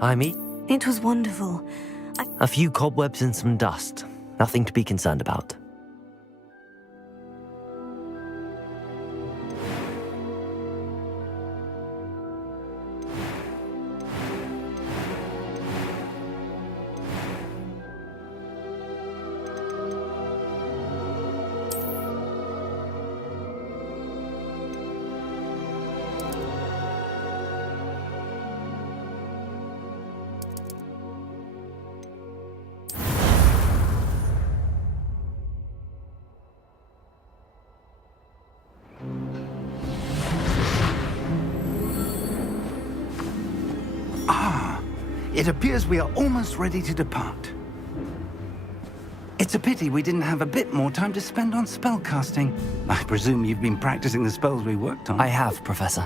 I'm It was wonderful. a few cobwebs and some dust. Nothing to be concerned about. It appears we are almost ready to depart. It's a pity we didn't have a bit more time to spend on spellcasting. I presume you've been practicing the spells we worked on. I have, Professor.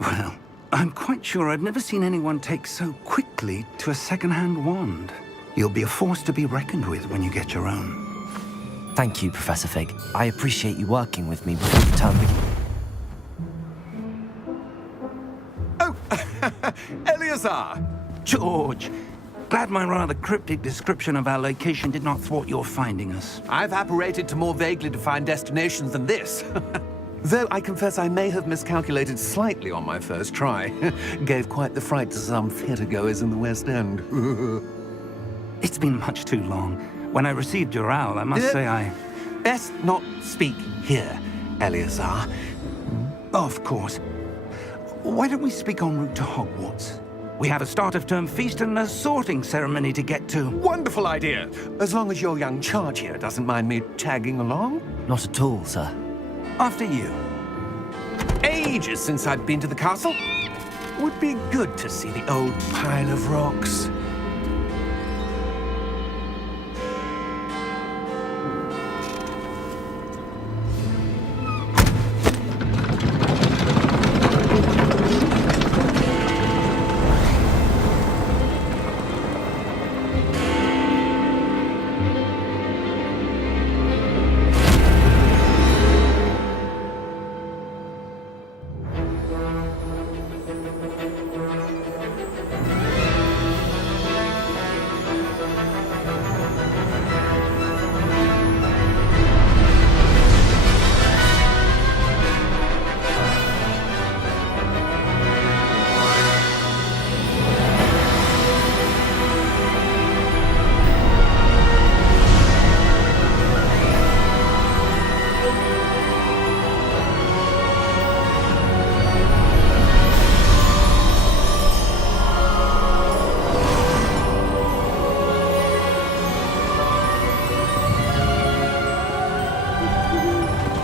Well, I'm quite sure I've never seen anyone take so quickly to a second-hand wand. You'll be a force to be reckoned with when you get your own. Thank you, Professor Fig. I appreciate you working with me before the term begins. Oh, Eleazar! George, glad my rather cryptic description of our location did not thwart your finding us. I've apparated to more vaguely defined destinations than this. Though I confess I may have miscalculated slightly on my first try. Gave quite the fright to some theatre-goers in the West End. It's been much too long. When I received your owl, I must say I... Best not speak here, Eleazar. Of course. Why don't we speak en route to Hogwarts? We have a start-of-term feast and a sorting ceremony to get to. Wonderful idea! As long as your young charge here doesn't mind me tagging along. Not at all, sir. After you. Ages since I've been to the castle. Would be good to see the old pile of rocks.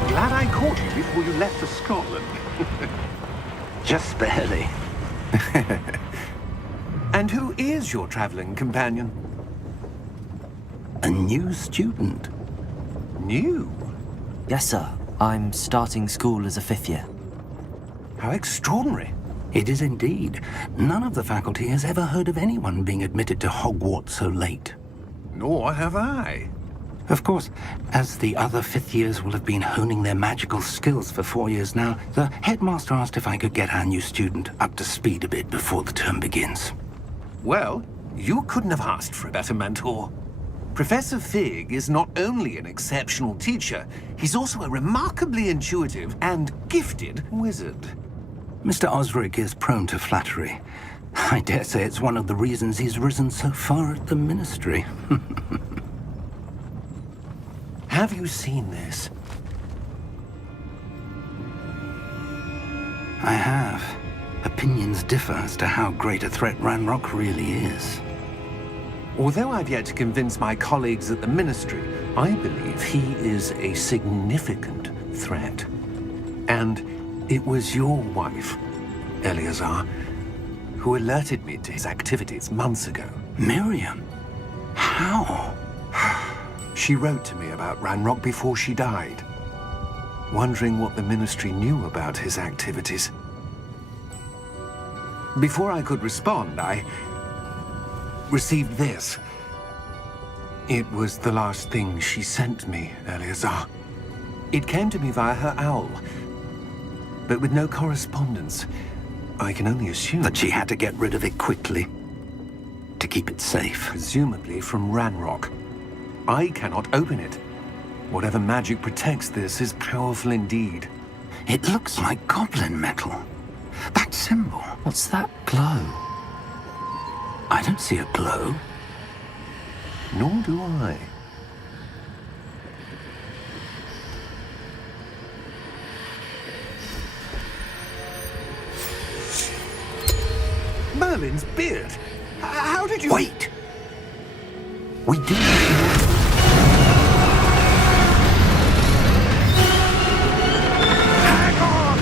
Glad I caught you before you left for Scotland. Just barely. And who is your traveling companion? A new student. New? Yes, sir. I'm starting school as a 5th year. How extraordinary. It is indeed. None of the faculty has ever heard of anyone being admitted to Hogwarts so late. Nor have I. Of course, as the other 5th years will have been honing their magical skills for 4 years now, the headmaster asked if I could get our new student up to speed a bit before the term begins. Well, you couldn't have asked for a better mentor. Professor Fig is not only an exceptional teacher, he's also a remarkably intuitive and gifted wizard. Mr. Osric is prone to flattery. I dare say it's one of the reasons he's risen so far at the ministry. Have you seen this? I have. Opinions differ as to how great a threat Ranrock really is. Although I've yet to convince my colleagues at the Ministry, I believe he is a significant threat. And it was your wife, Eleazar, who alerted me to his activities months ago. Miriam? How? She wrote to me about Ranrock before she died, wondering what the Ministry knew about his activities. Before I could respond, I received this. It was the last thing she sent me, Eleazar. It came to me via her owl, but with no correspondence. I can only assume That she had to get rid of it quickly. to keep it safe. Presumably from Ranrock. I cannot open it. Whatever magic protects this is powerful indeed. It looks like goblin metal. That symbol. What's that glow? I don't see a glow. Nor do I. Merlin's beard! How did you... Wait! We do... Hang on!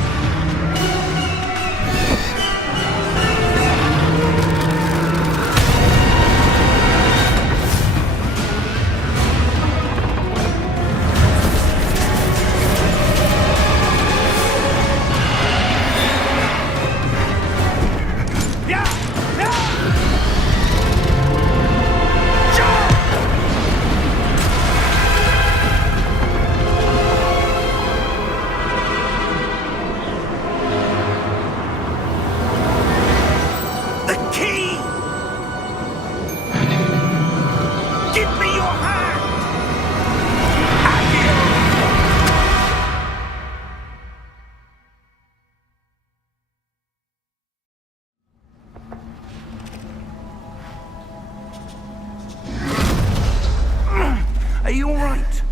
Are you all right?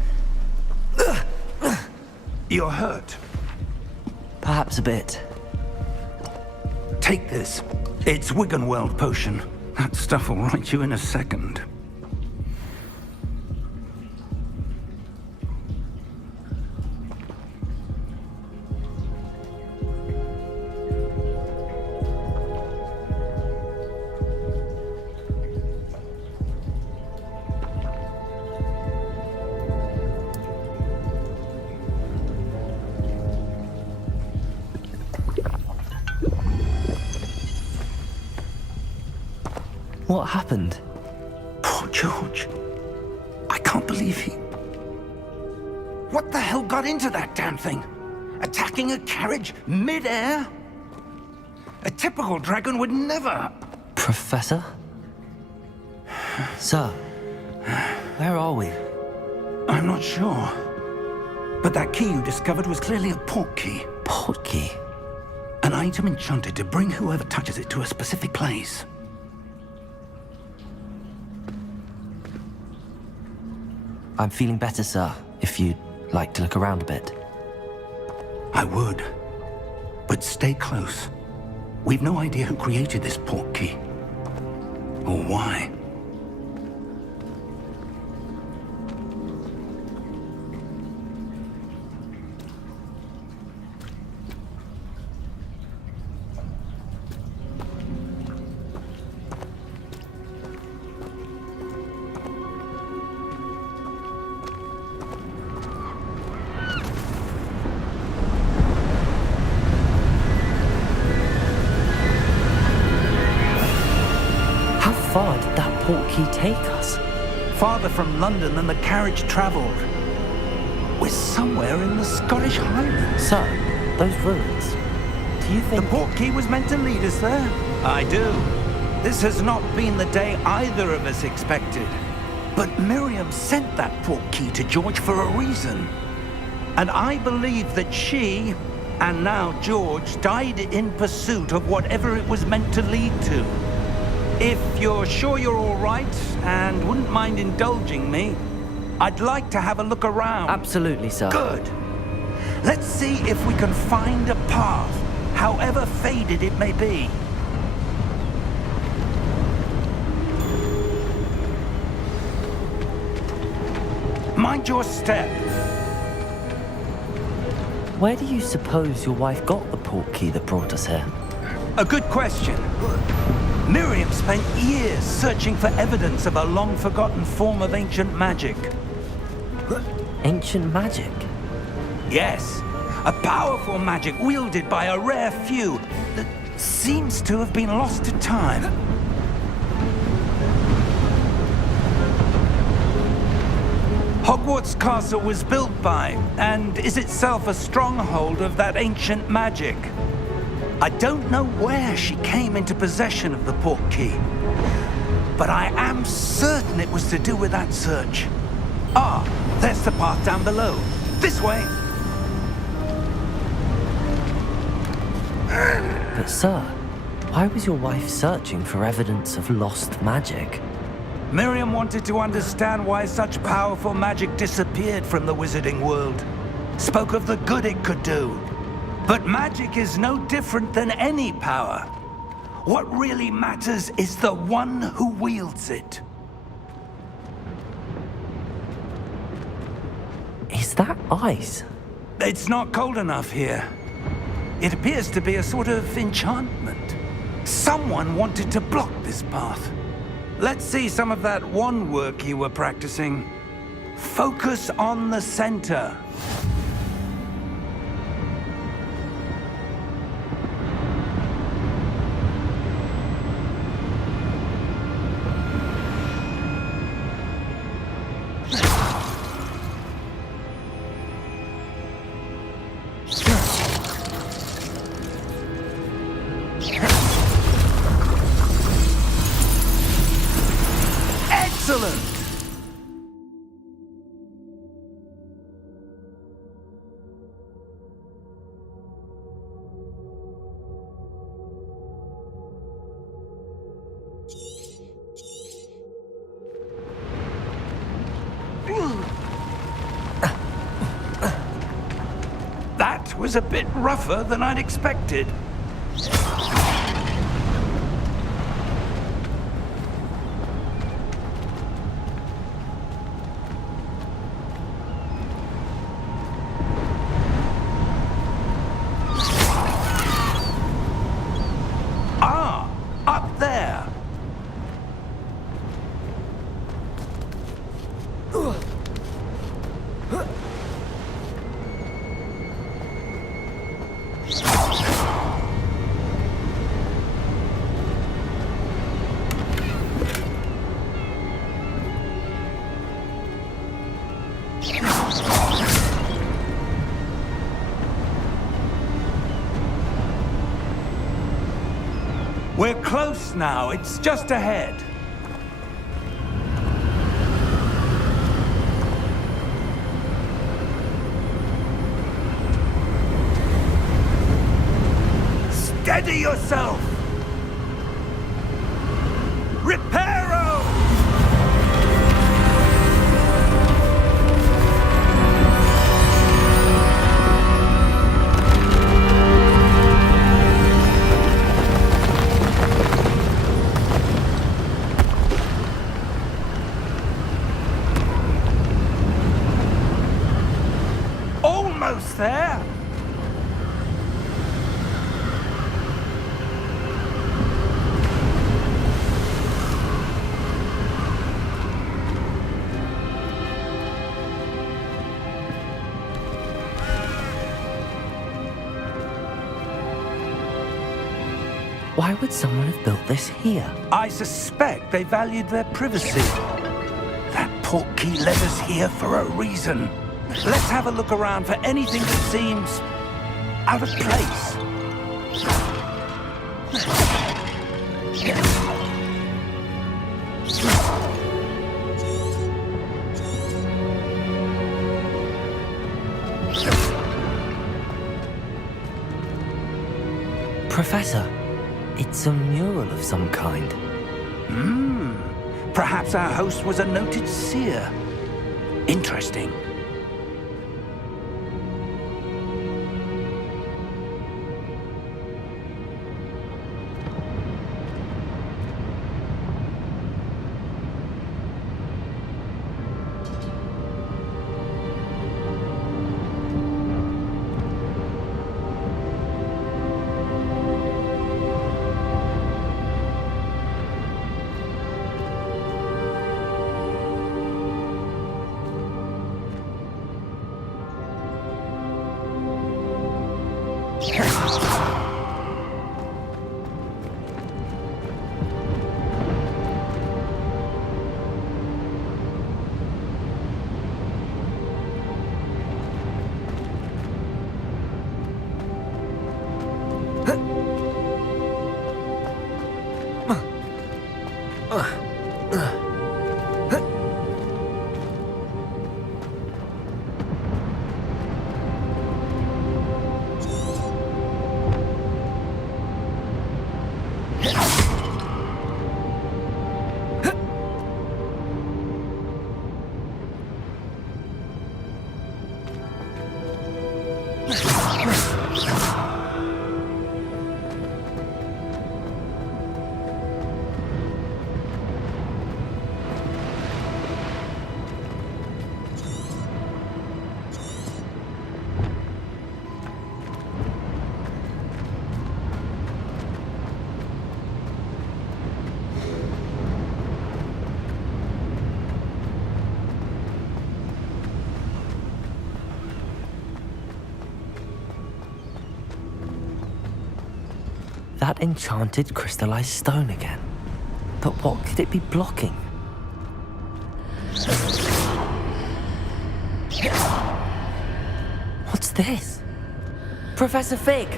You're hurt. Perhaps a bit. Take this. It's Wiggenweld potion. That stuff will right you in a second. What happened? Poor George. I can't believe he... What the hell got into that damn thing? Attacking a carriage mid-air? A typical dragon would never... Professor? Sir, where are we? I'm not sure. But that key you discovered was clearly a port key. Port key? An item enchanted to bring whoever touches it to a specific place. I'm feeling better, sir, if you'd like to look around a bit. I would. But stay close. We've no idea who created this port key. Or why. How far did that port key take us? Farther from London than the carriage travelled. We're somewhere in the Scottish Highlands. Sir, those ruins. Do you The think... port key was meant to lead us there? I do. This has not been the day either of us expected. But Miriam sent that port key to George for a reason. And I believe that she, and now George, died in pursuit of whatever it was meant to lead to. If you're sure you're all right and wouldn't mind indulging me, I'd like to have a look around. Absolutely, sir. Good. Let's see if we can find a path, however faded it may be. Mind your step. Where do you suppose your wife got the port key that brought us here? A good question. Miriam spent years searching for evidence of a long-forgotten form of ancient magic. Ancient magic? Yes, a powerful magic wielded by a rare few that seems to have been lost to time. Hogwarts Castle was built by, and is itself a stronghold of that ancient magic. I don't know where she came into possession of the port key, but I am certain it was to do with that search. Ah, there's the path down below. This way. But sir, why was your wife searching for evidence of lost magic? Miriam wanted to understand why such powerful magic disappeared from the wizarding world. Spoke of the good it could do. But magic is no different than any power. What really matters is the one who wields it. Is that ice? It's not cold enough here. It appears to be a sort of enchantment. Someone wanted to block this path. Let's see some of that wand work you were practicing. Focus on the center. Excellent! That was a bit rougher than I'd expected. Ah, up there. We're close now. It's just ahead. Steady yourself! Reparo! Almost there! Why would someone have built this here? I suspect they valued their privacy. That portkey led us here for a reason. Let's have a look around for anything that seems out of place. Professor, it's a mural of some kind. Perhaps our host was a noted seer. Interesting. That enchanted crystallized stone again. But what could it be blocking? What's this? Professor Fig!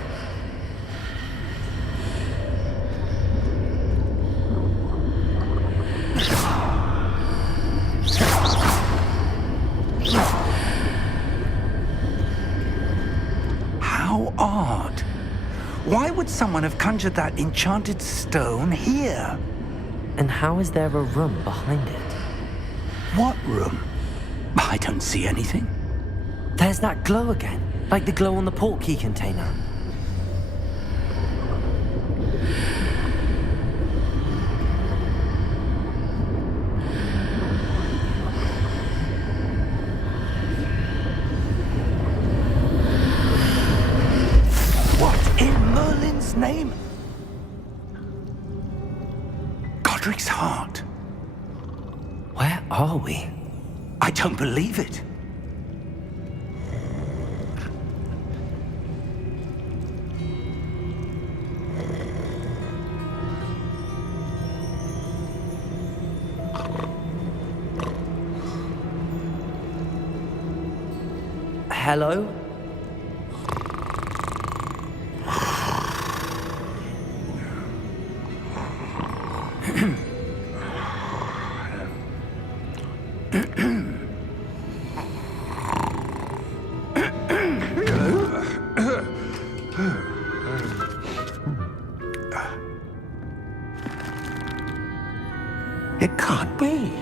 How odd. Why would someone have conjured that enchanted stone here? And how is there a room behind it? What room? I don't see anything. There's that glow again, like the glow on the portkey container. What in Merlin's name? Godric's heart. Where are we? I don't believe it. Hello? It can't be.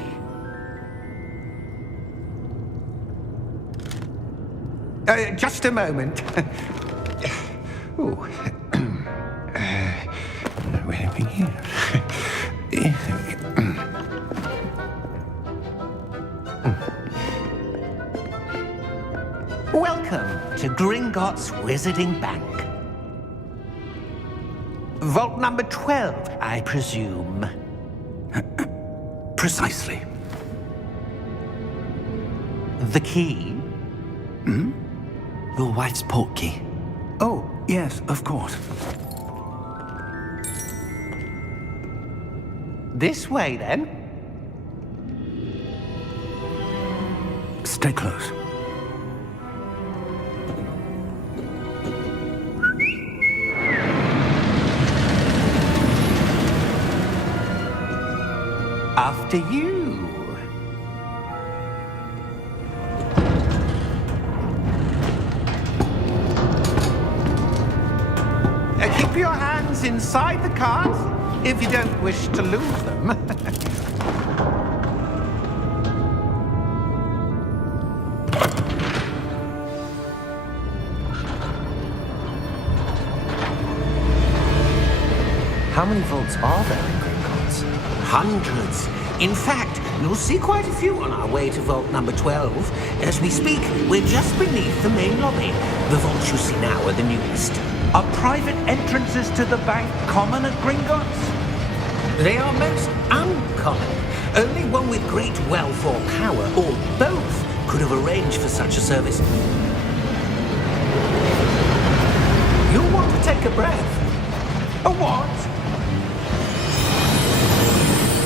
Just a moment. Oh. Where are we here? Welcome to Gringotts Wizarding Bank. Vault number 12, I presume. Precisely. The key? Your wife's portkey. Oh, yes, of course. This way, then. Stay close. After you. Keep your hands inside the cart if you don't wish to lose them. How many vaults are there in Gringotts? Hundreds. In fact, you'll see quite a few on our way to vault number 12. As we speak, we're just beneath the main lobby. The vaults you see now are the newest. Are private entrances to the bank common at Gringotts? They are most uncommon. Only one with great wealth or power, or both, could have arranged for such a service. You'll want to take a breath. A what?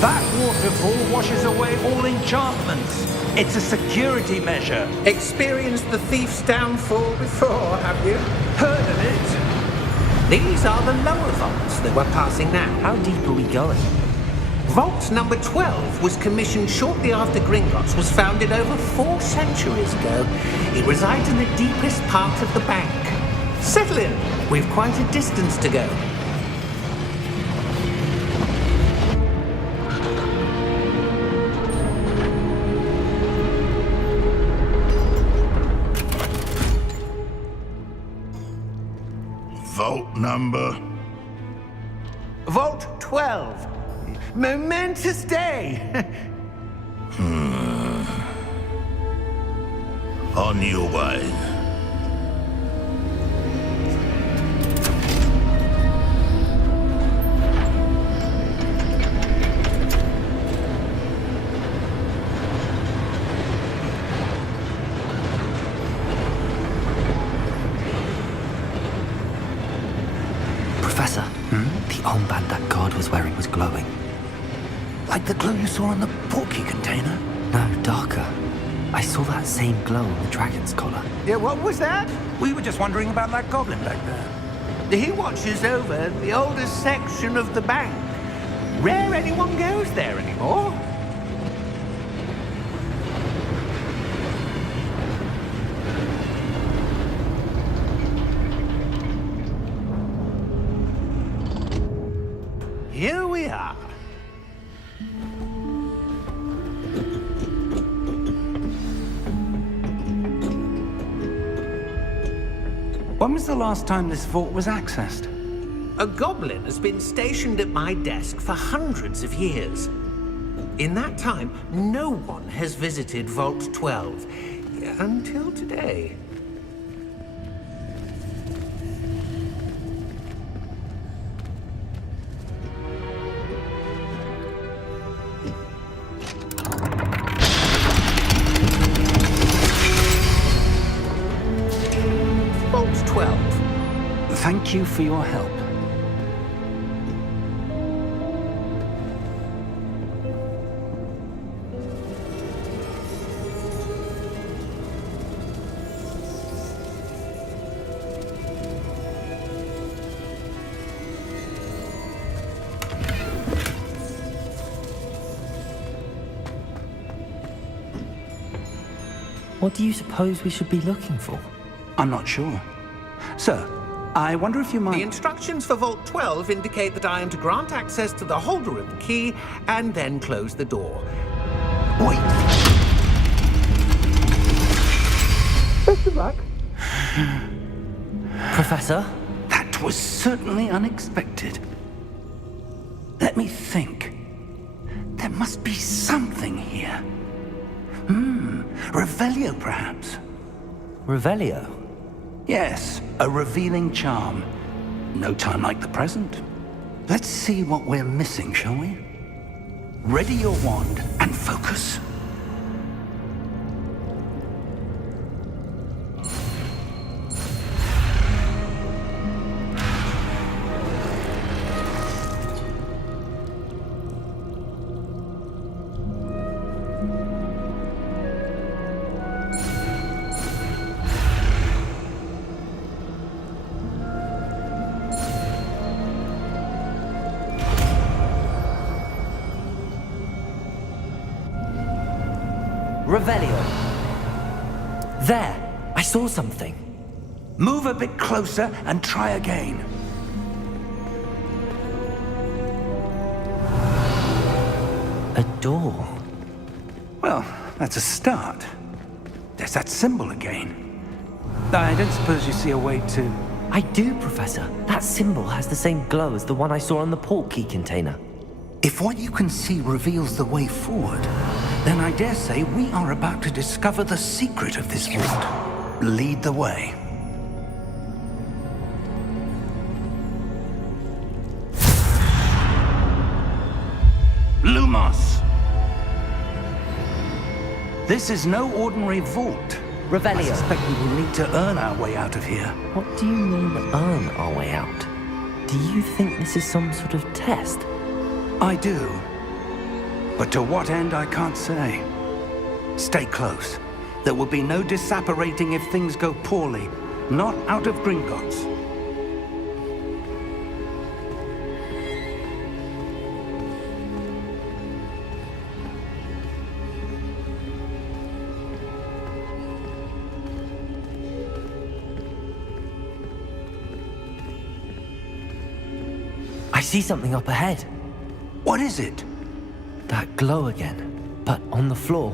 That waterfall washes away all enchantments. It's a security measure. Experienced the thief's downfall before, have you? Heard of it? These are the lower vaults that we're passing now. How deep are we going? Vault number 12 was commissioned shortly after Gringotts was founded over 4 centuries ago. It resides in the deepest part of the bank. Settle in. We've quite a distance to go. number? Vault 12. Momentous day. On your way. Professor, the armband that guard was wearing was glowing. Like the glow you saw on the portkey container? No, darker. I saw that same glow on the dragon's collar. Yeah, what was that? We were just wondering about that goblin back there. He watches over the oldest section of the bank. Rare anyone goes there anymore. Here we are. When was the last time this vault was accessed? A goblin has been stationed at my desk for hundreds of years. In that time, no one has visited Vault 12 until today. Vault 12. Thank you for your help. What do you suppose we should be looking for? I'm not sure. Sir, I wonder if you The might... instructions for Vault 12 indicate that I am to grant access to the holder of the key and then close the door. Wait! Best of luck. Professor? That was certainly unexpected. Let me think. There must be something here. Revelio, perhaps? Revelio? Yes, a revealing charm. No time like the present. Let's see what we're missing, shall we? Ready your wand and focus. Revelio. There! I saw something. Move a bit closer and try again. A door. Well, that's a start. There's that symbol again. I don't suppose you see a way to... I do, Professor. That symbol has the same glow as the one I saw on the portkey container. If what you can see reveals the way forward, then I dare say we are about to discover the secret of this vault. Lead the way. Lumos! This is no ordinary vault. I Revelio. suspect we will need to earn our way out of here. What do you mean, earn our way out? Do you think this is some sort of test? I do. But to what end, I can't say. Stay close. There will be no disapparating if things go poorly. Not out of Gringotts. I see something up ahead. What is it? That glow again, but on the floor.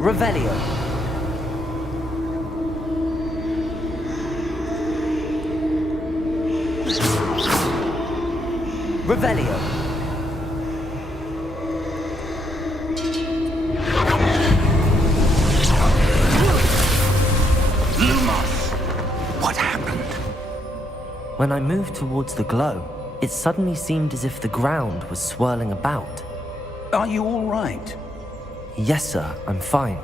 Revelio. Revelio. Lumos! What happened? When I moved towards the glow, it suddenly seemed as if the ground was swirling about. Are you all right? Yes, sir, I'm fine.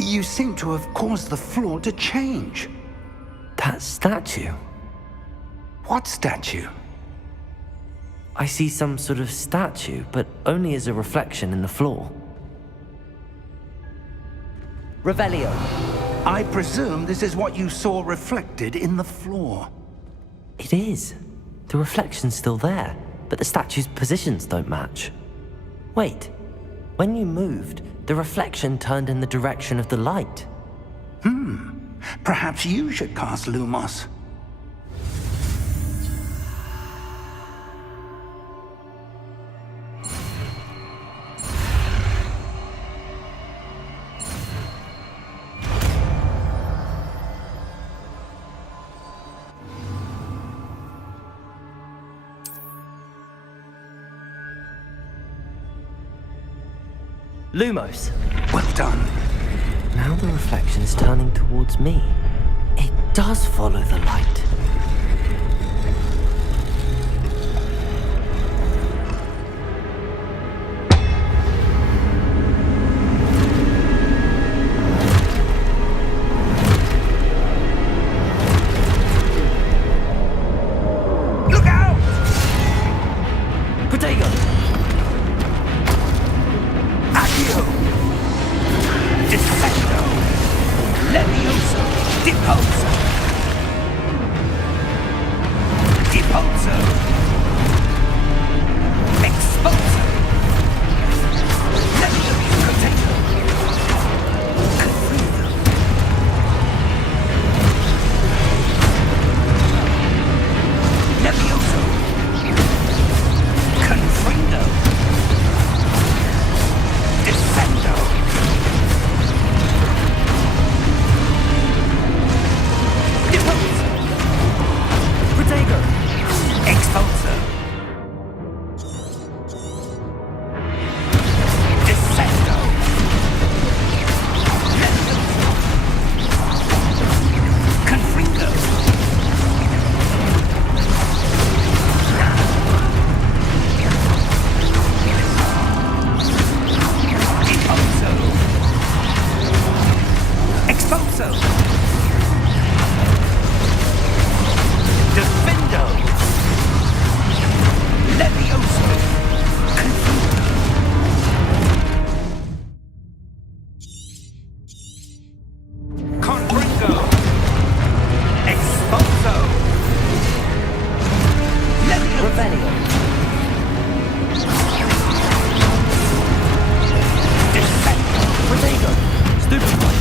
You seem to have caused the floor to change. That statue. What statue? I see some sort of statue, but only as a reflection in the floor. Revelio. I presume this is what you saw reflected in the floor. It is. The reflection's still there, but the statue's positions don't match. Wait. When you moved, the reflection turned in the direction of the light. Perhaps you should cast Lumos. Lumos. Well done. Now the reflection is turning towards me. It does follow the light. Look out! Protego! Accio! Defendo! Levioso! Deposo! Deposo! Exposo! Levioso! Potato! Confrido! Levioso! Confrido! Defendo! Deposo! Protego! Expulso! Descendo! Levioso! Confringo! Deposo! Expulso! Defendo! Levioso! Confringo! Confringo! Expulso! Levioso! Revelio. Defendo! Protego! Stupid one.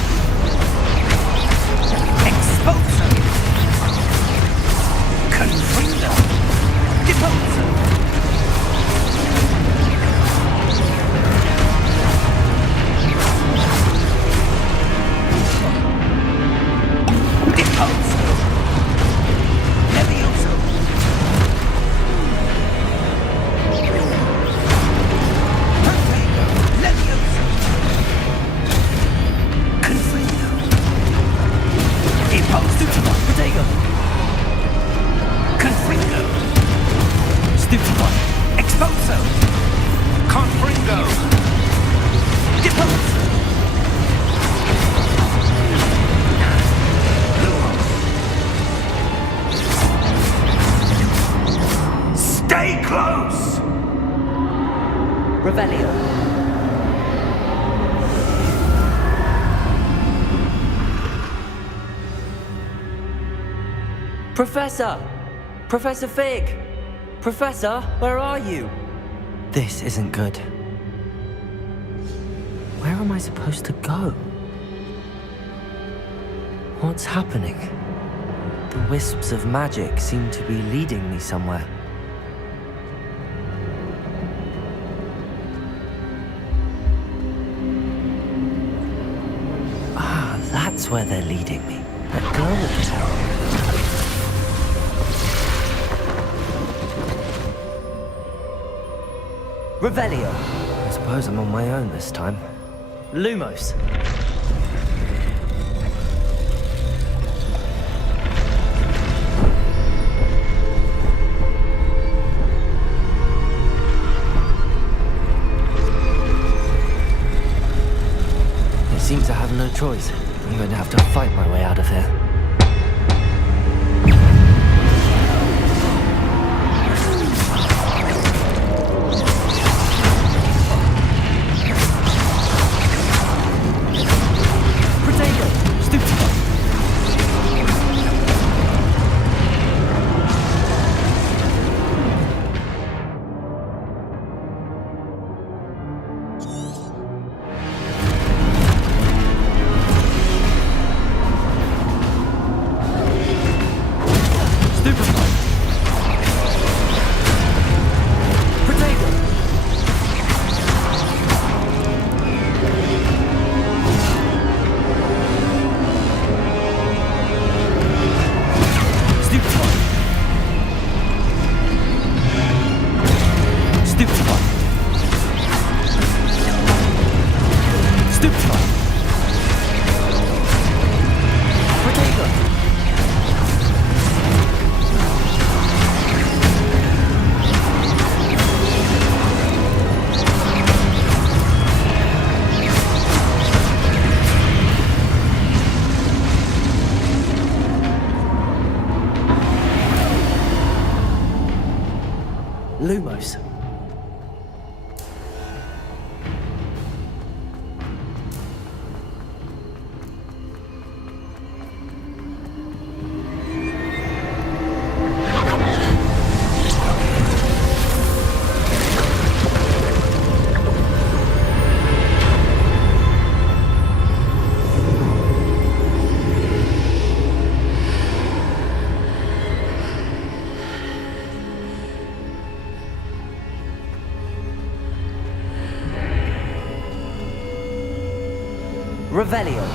Expulso! Confringo! Deposo! Deposo! Levioso! Protego! Levioso! Confringo! Deposo! Protego! Confringo! Stupid one. Expulso! Confringo! Deposo! Stay close! Revelio. Professor! Professor Fig! Professor, where are you? This isn't good. Where am I supposed to go? What's happening? The wisps of magic seem to be leading me somewhere. swear they're leading me. That glow. Revelio. I suppose I'm on my own this time. Lumos. It seems I have no choice. I'm going to have to fight my way out of here. Lumos. Revelio.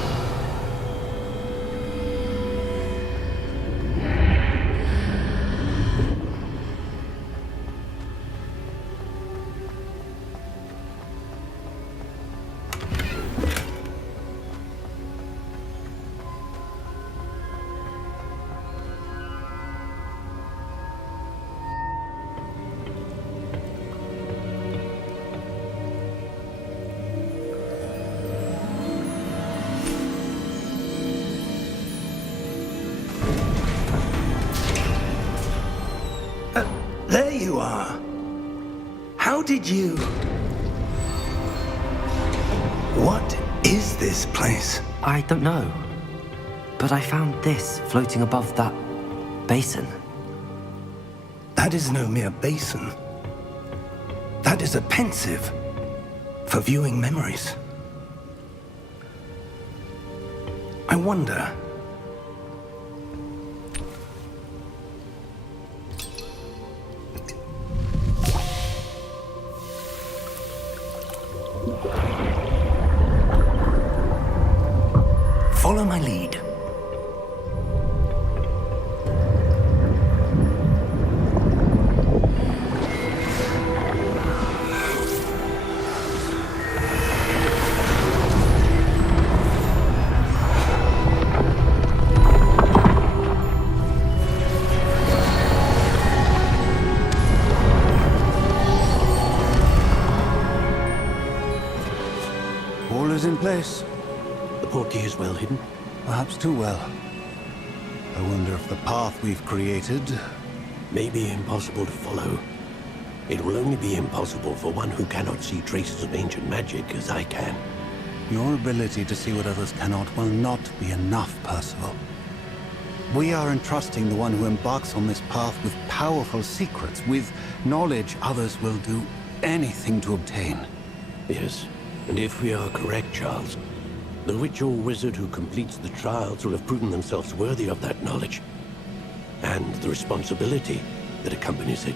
There you are. How did you... What is this place? I don't know. But I found this floating above that basin. That is no mere basin. That is a pensive for viewing memories. I wonder... Follow my lead. All is in place. The portkey is well hidden. Perhaps too well. I wonder if the path we've created... May be impossible to follow. It will only be impossible for one who cannot see traces of ancient magic as I can. Your ability to see what others cannot will not be enough, Percival. We are entrusting the one who embarks on this path with powerful secrets, with knowledge others will do anything to obtain. Yes, and if we are correct, Charles, the witch or wizard who completes the trials will have proven themselves worthy of that knowledge, and the responsibility that accompanies it.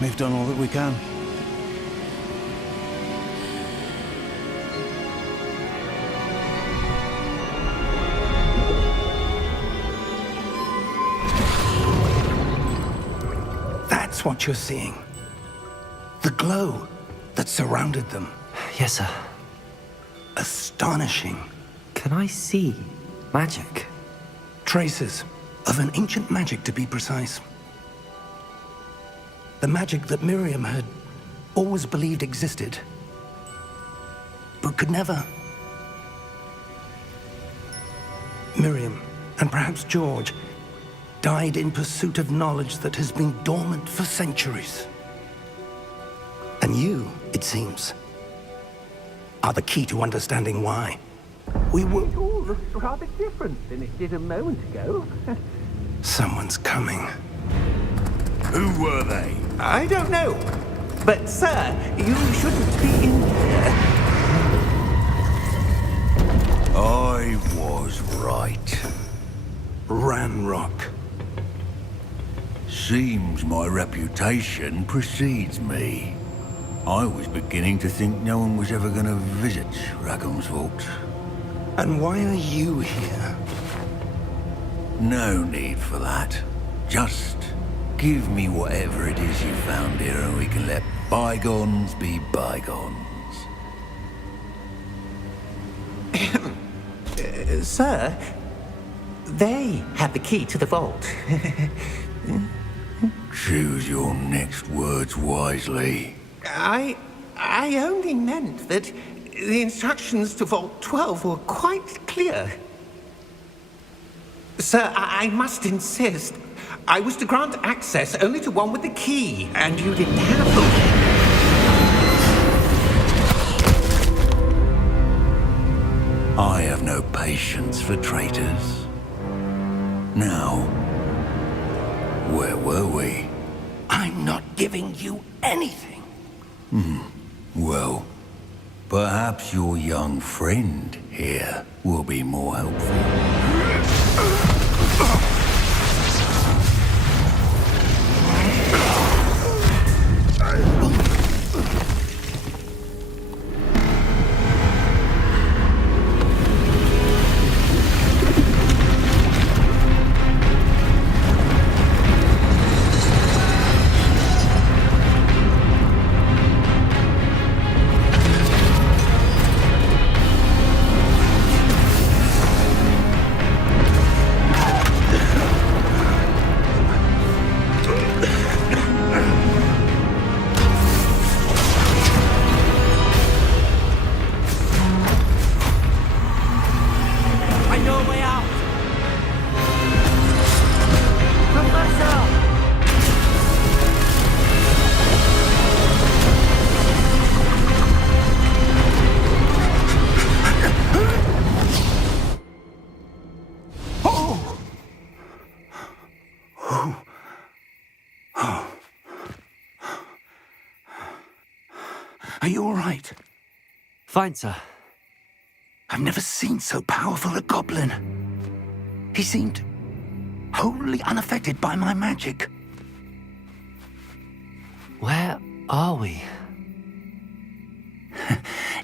We've done all that we can. That's what you're seeing. The glow that surrounded them. Yes, sir. Astonishing. Can I see magic? Traces of an ancient magic, to be precise. The magic that Miriam had always believed existed, but could never. Miriam, and perhaps George, died in pursuit of knowledge that has been dormant for centuries. And you, it seems, are the key to understanding why. We were... It all looks rather different than it did a moment ago. Someone's coming. Who were they? I don't know. But, sir, you shouldn't be in here. I was right. Ranrock. Seems my reputation precedes me. I was beginning to think no one was ever going to visit Rackham's vault. And why are you here? No need for that. Just give me whatever it is you found here and we can let bygones be bygones. Sir, they had the key to the vault. Choose your next words wisely. I only meant that the instructions to Vault 12 were quite clear. Sir, I must insist. I was to grant access only to one with the key, and you didn't have them. I have no patience for traitors. Now, where were we? I'm not giving you anything. Well, perhaps your young friend here will be more helpful. Are you all right? Fine, sir. I've never seen so powerful a goblin. He seemed wholly unaffected by my magic. Where are we?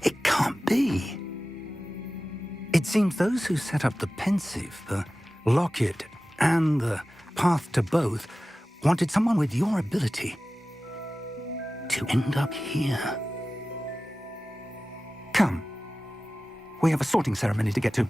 It can't be. It seems those who set up the pensive, the locket, and the path to both wanted someone with your ability to end up here. Come. We have a sorting ceremony to get to.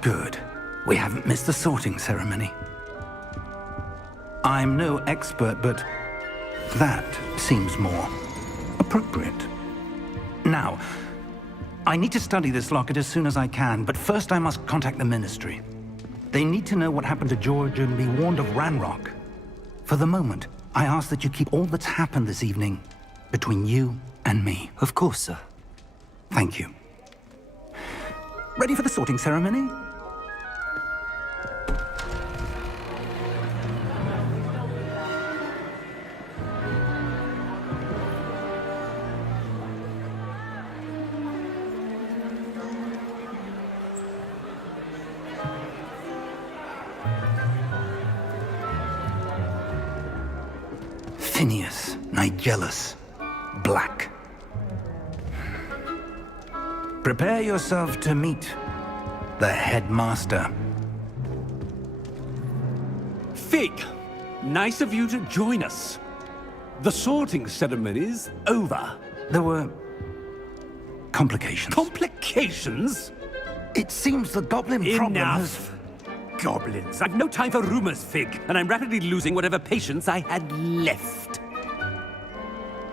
Good. We haven't missed the sorting ceremony. I'm no expert, but that seems more appropriate. Now, I need to study this locket as soon as I can, but first I must contact the Ministry. They need to know what happened to George and be warned of Ranrock. For the moment, I ask that you keep all that's happened this evening between you and me. Of course, sir. Thank you. Ready for the sorting ceremony? Phineas, Nigellus, Black. Prepare yourself to meet the headmaster. Fig, nice of you to join us. The sorting ceremony's over. There were complications. Complications? It seems the goblin problem has... Enough. Goblins. I've no time for rumors, Fig, and I'm rapidly losing whatever patience I had left.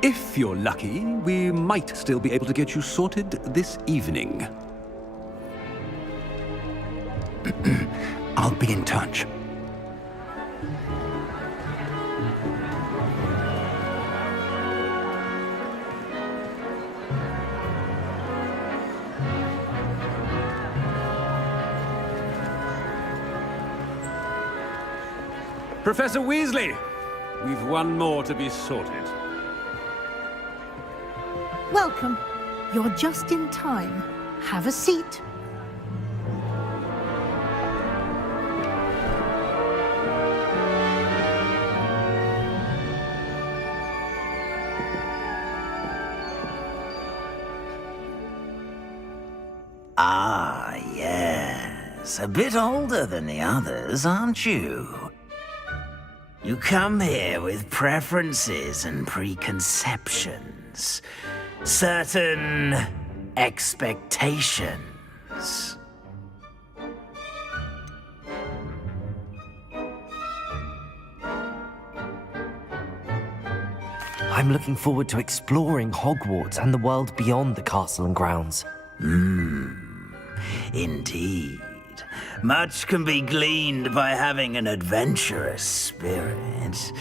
If you're lucky, we might still be able to get you sorted this evening. I'll be in touch. Professor Weasley, we've one more to be sorted. Welcome. You're just in time. Have a seat. Ah, yes. A bit older than the others, aren't you? You come here with preferences and preconceptions. Certain expectations. I'm looking forward to exploring Hogwarts and the world beyond the castle and grounds. Indeed. Much can be gleaned by having an adventurous spirit,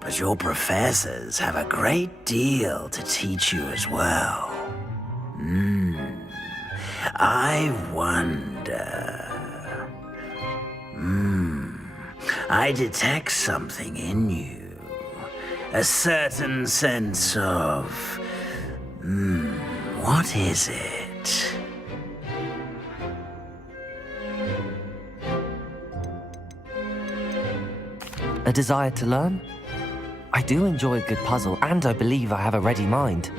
but your professors have a great deal to teach you as well. I wonder... I detect something in you. A certain sense of... what is it? A desire to learn? I do enjoy a good puzzle, and I believe I have a ready mind.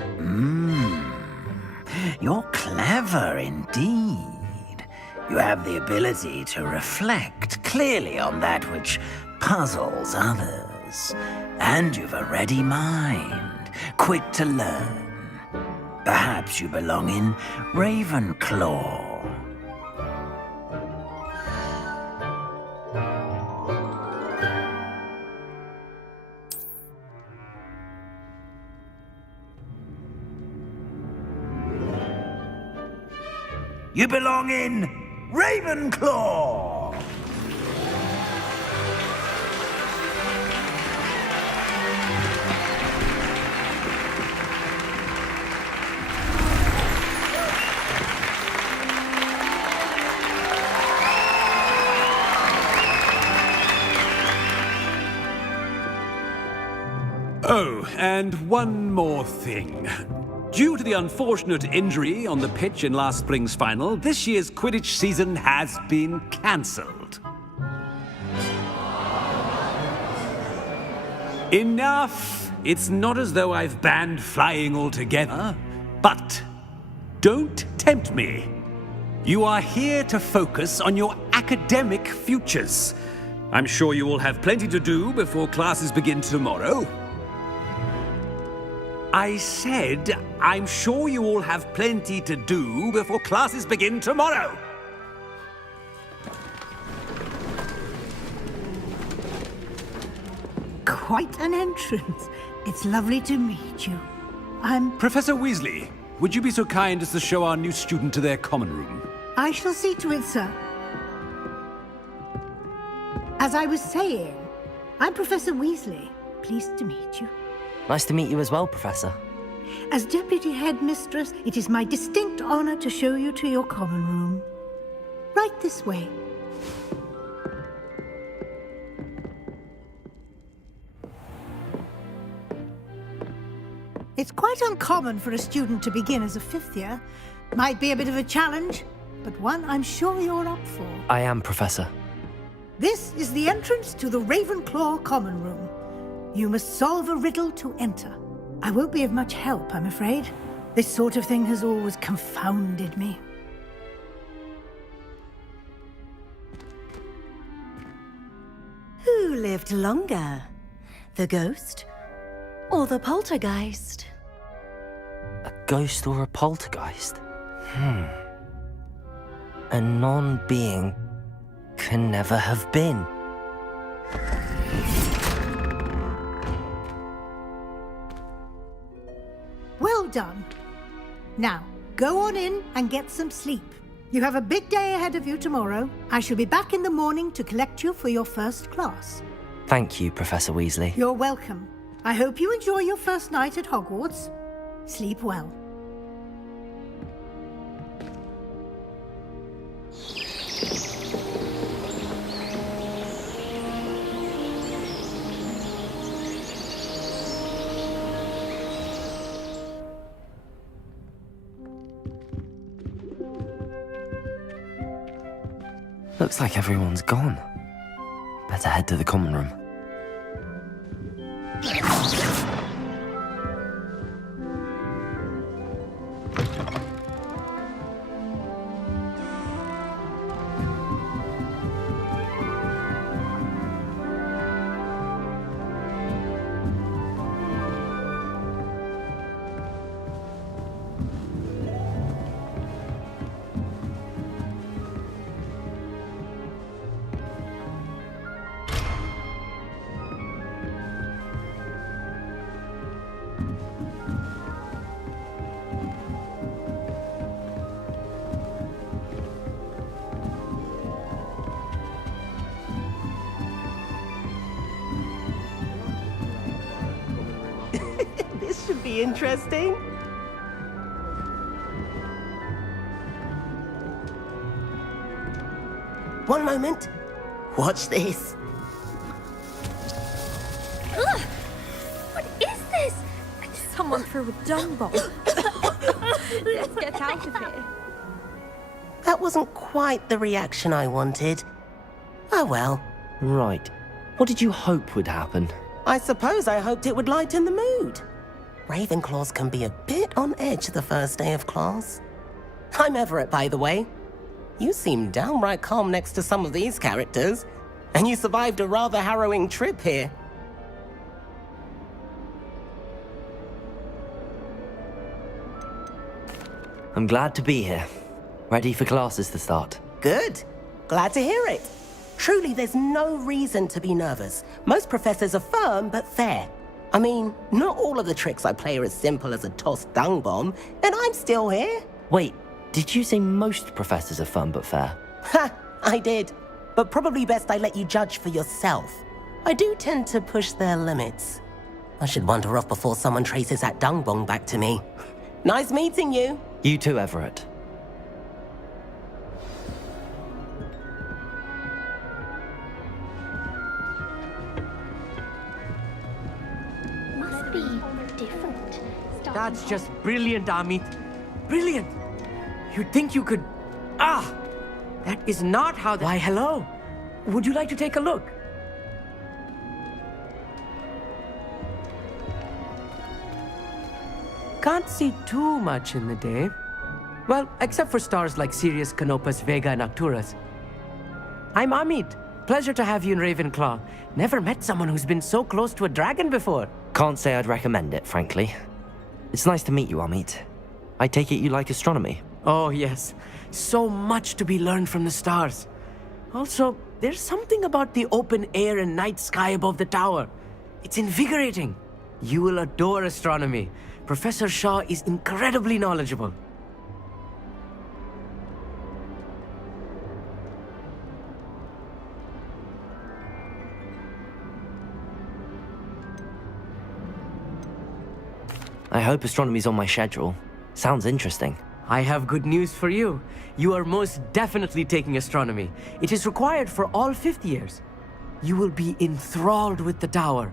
You're clever indeed. You have the ability to reflect clearly on that which puzzles others. And you've a ready mind, quick to learn. Perhaps you belong in Ravenclaw. You belong in Ravenclaw! Oh, and one more thing. Due to the unfortunate injury on the pitch in last spring's final, this year's Quidditch season has been cancelled. Enough! It's not as though I've banned flying altogether, but don't tempt me. You are here to focus on your academic futures. I'm sure you will have plenty to do before classes begin tomorrow. I said, I'm sure you all have plenty to do before classes begin tomorrow. quite an entrance. It's lovely to meet you. Professor Weasley, would you be so kind as to show our new student to their common room? I shall see to it, sir. As I was saying, I'm Professor Weasley. Pleased to meet you. Nice to meet you as well, Professor. As Deputy Headmistress, it is my distinct honor to show you to your common room. Right this way. It's quite uncommon for a student to begin as a fifth year. Might be a bit of a challenge, but one I'm sure you're up for. I am, Professor. This is the entrance to the Ravenclaw common room. You must solve a riddle to enter. I won't be of much help, I'm afraid. This sort of thing has always confounded me. Who lived longer? The ghost or the poltergeist? A ghost or a poltergeist? A non-being can never have been. Well done. Now, go on in and get some sleep. You have a big day ahead of you tomorrow. I shall be back in the morning to collect you for your first class. Thank you, Professor Weasley. You're welcome. I hope you enjoy your first night at Hogwarts. Sleep well. Looks like everyone's gone. Better head to the common room. This should be interesting. One moment. Watch this. Ugh! What is this? Someone threw a dung bomb. Let's get out of here. That wasn't quite the reaction I wanted. Oh well. Right. What did you hope would happen? I suppose I hoped it would lighten the mood. Ravenclaws can be a bit on edge the first day of class. I'm Everett, by the way. You seem downright calm next to some of these characters, and you survived a rather harrowing trip here. I'm glad to be here. Ready for classes to start. Good. Glad to hear it. Truly, there's no reason to be nervous. Most professors are firm but fair. I mean, not all of the tricks I play are as simple as a tossed dung bomb, and I'm still here. Wait, did you say most professors are fun but fair? Ha! I did. But probably best I let you judge for yourself. I do tend to push their limits. I should wander off before someone traces that dung bomb back to me. Nice meeting you. You too, Everett. Must be different. That's just brilliant, Amit. Brilliant. You'd think you could... Ah! That is not how... Why, hello. Would you like to take a look? Can't see too much in the day. Well, except for stars like Sirius, Canopus, Vega, and Arcturus. I'm Amit. Pleasure to have you in Ravenclaw. Never met someone who's been so close to a dragon before. Can't say I'd recommend it, frankly. It's nice to meet you, Amit. I take it you like astronomy? Oh, yes. So much to be learned from the stars. Also, there's something about the open air and night sky above the tower. It's invigorating. You will adore astronomy. Professor Shaw is incredibly knowledgeable. I hope astronomy's on my schedule. Sounds interesting. I have good news for you. You are most definitely taking astronomy. It is required for all fifth years. You will be enthralled with the tower.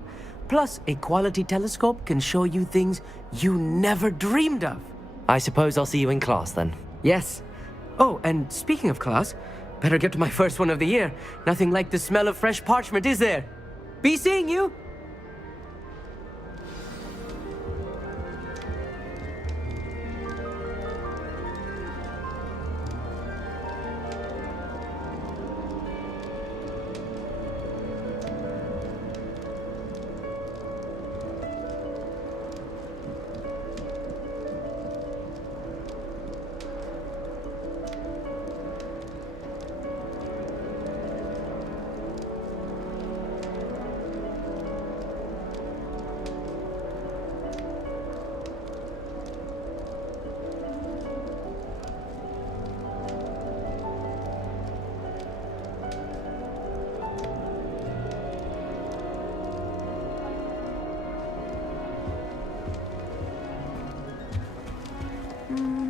Plus, a quality telescope can show you things you never dreamed of. I suppose I'll see you in class then. Yes. Oh, and speaking of class, better get to my first one of the year. Nothing like the smell of fresh parchment, is there? Be seeing you!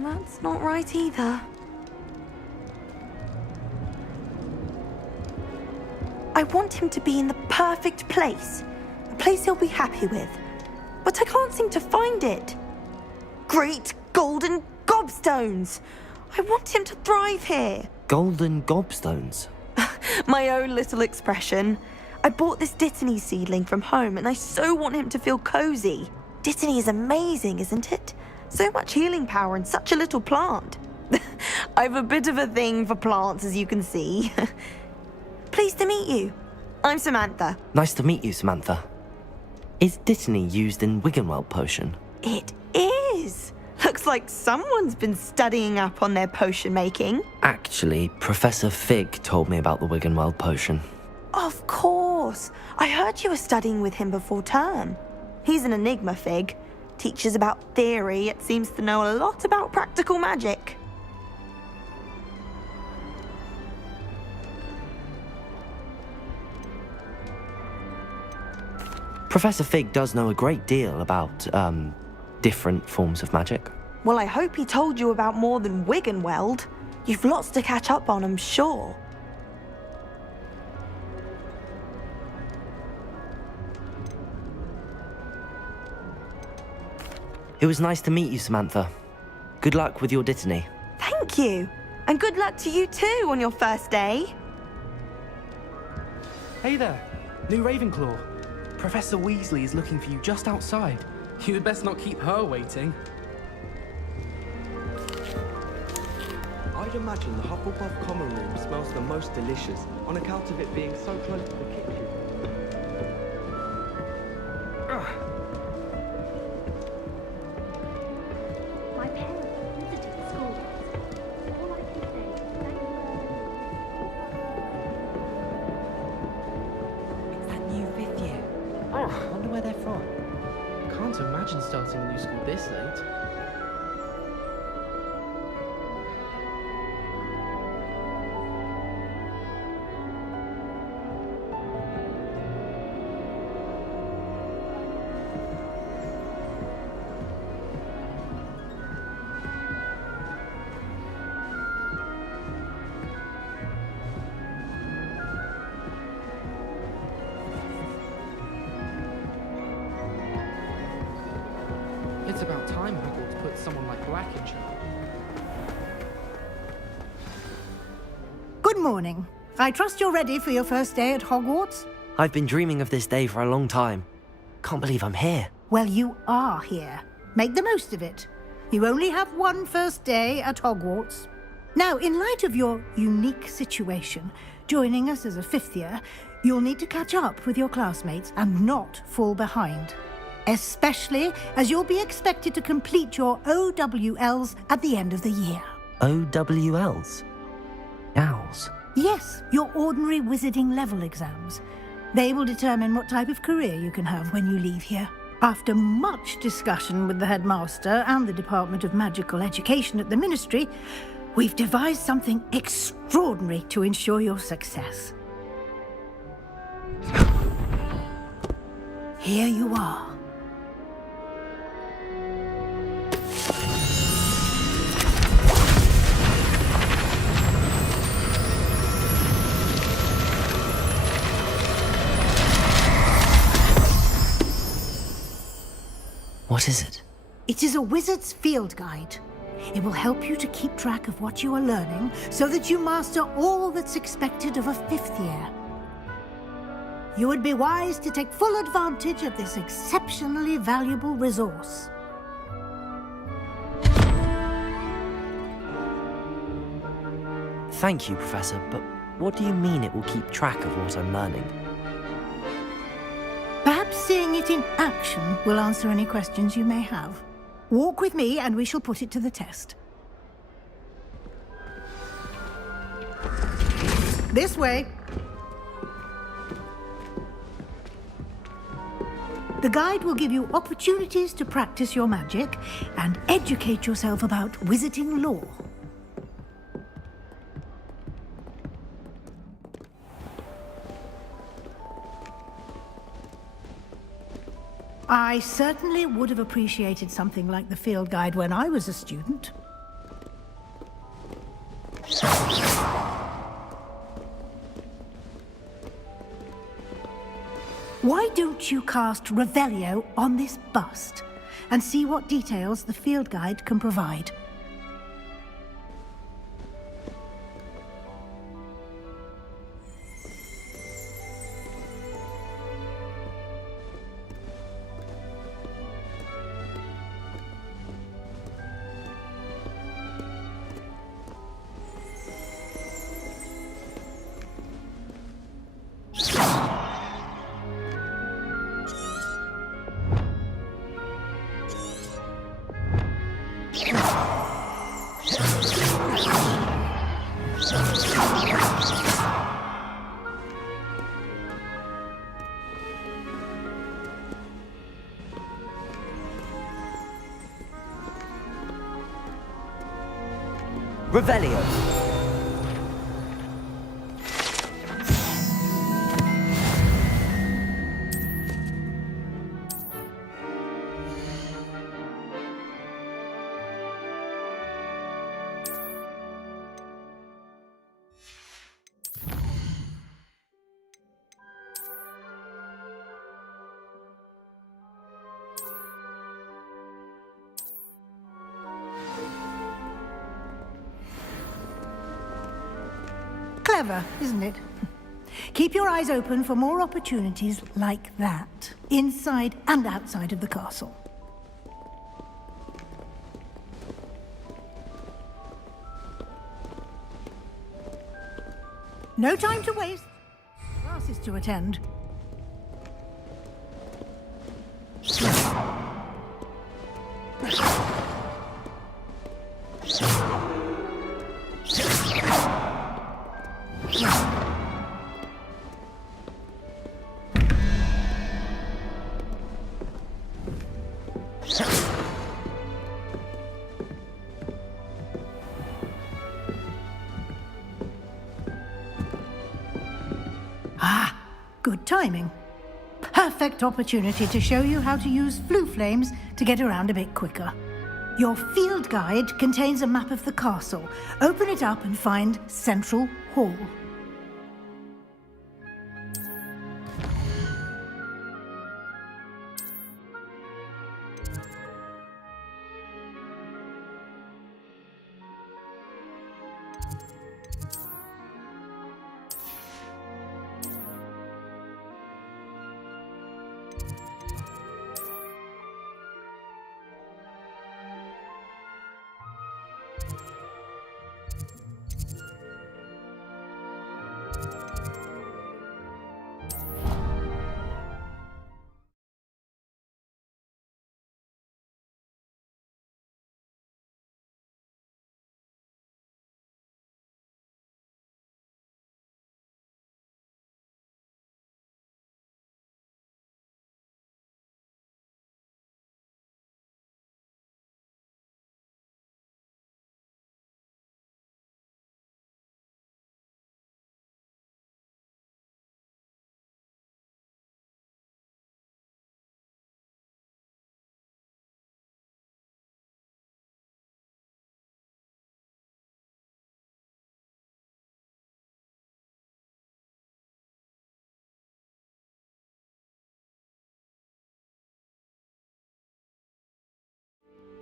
That's not right either. I want him to be in the perfect place. A place he'll be happy with. But I can't seem to find it. Great golden gobstones! I want him to thrive here. Golden gobstones? My own little expression. I bought this Dittany seedling from home and I so want him to feel cozy. Dittany is amazing, isn't it? So much healing power in such a little plant. I've a bit of a thing for plants, as you can see. Pleased to meet you. I'm Samantha. Nice to meet you, Samantha. Is Dittany used in Wiggenweld potion? It is. Looks like someone's been studying up on their potion making. Actually, Professor Fig told me about the Wiggenweld potion. Of course. I heard you were studying with him before term. He's an enigma, Fig. Teaches about theory, yet seems to know a lot about practical magic. Professor Fig does know a great deal about, different forms of magic. Well, I hope he told you about more than Wiggenweld. You've lots to catch up on, I'm sure. It was nice to meet you, Samantha. Good luck with your Dittany. Thank you. And good luck to you too on your first day. Hey there, new Ravenclaw. Professor Weasley is looking for you just outside. You'd best not keep her waiting. I'd imagine the Hufflepuff common room smells the most delicious on account of it being so close to the kitchen. My parents visited the school. All I can say is thank you. It's that new fifth year. I wonder where they're from. Can't imagine starting a new school this late. It's about time Hogwarts put someone like Black in charge. Good morning. I trust you're ready for your first day at Hogwarts? I've been dreaming of this day for a long time. Can't believe I'm here. Well, you are here. Make the most of it. You only have one first day at Hogwarts. Now, in light of your unique situation, joining us as a fifth year, you'll need to catch up with your classmates and not fall behind. Especially as you'll be expected to complete your OWLs at the end of the year. OWLs? Owls? Yes, your ordinary wizarding level exams. They will determine what type of career you can have when you leave here. After much discussion with the headmaster and the Department of Magical Education at the Ministry, we've devised something extraordinary to ensure your success. Here you are. What is it? It is a wizard's field guide. It will help you to keep track of what you are learning so that you master all that's expected of a 5th year. You would be wise to take full advantage of this exceptionally valuable resource. Thank you, Professor, but what do you mean it will keep track of what I'm learning? Perhaps seeing it in action will answer any questions you may have. Walk with me and we shall put it to the test. This way. The guide will give you opportunities to practice your magic and educate yourself about wizarding lore. I certainly would have appreciated something like the field guide when I was a student. Why don't you cast Revelio on this bust and see what details the field guide can provide? Revelio! Clever, isn't it? Keep your eyes open for more opportunities like that, inside and outside of the castle. No time to waste. Classes to attend. Ah, good timing. Perfect opportunity to show you how to use flue flames to get around a bit quicker. Your field guide contains a map of the castle. Open it up and find Central Hall.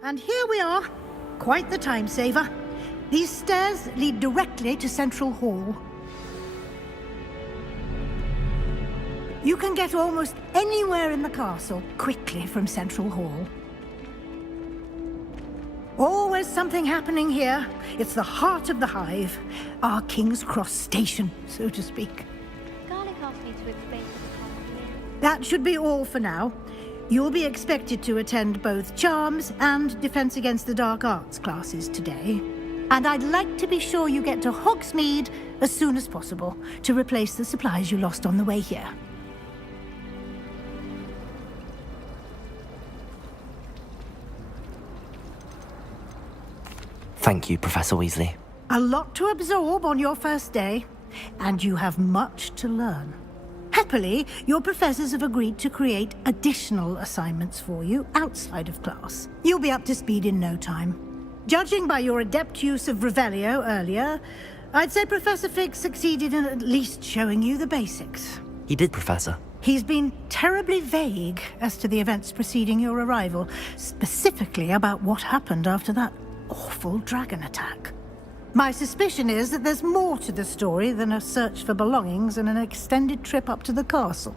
And here we are. Quite the time saver. These stairs lead directly to Central Hall. You can get almost anywhere in the castle quickly from Central Hall. Always something happening here. It's the heart of the hive. Our King's Cross station, so to speak. Garlic asked me to explain to the company. That should be all for now. You'll be expected to attend both Charms and Defense Against the Dark Arts classes today. And I'd like to be sure you get to Hogsmeade as soon as possible to replace the supplies you lost on the way here. Thank you, Professor Weasley. A lot to absorb on your first day, and you have much to learn. Happily, your professors have agreed to create additional assignments for you outside of class. You'll be up to speed in no time. Judging by your adept use of Revelio earlier, I'd say Professor Fig succeeded in at least showing you the basics. He did, Professor. He's been terribly vague as to the events preceding your arrival, specifically about what happened after that awful dragon attack. My suspicion is that there's more to the story than a search for belongings and an extended trip up to the castle.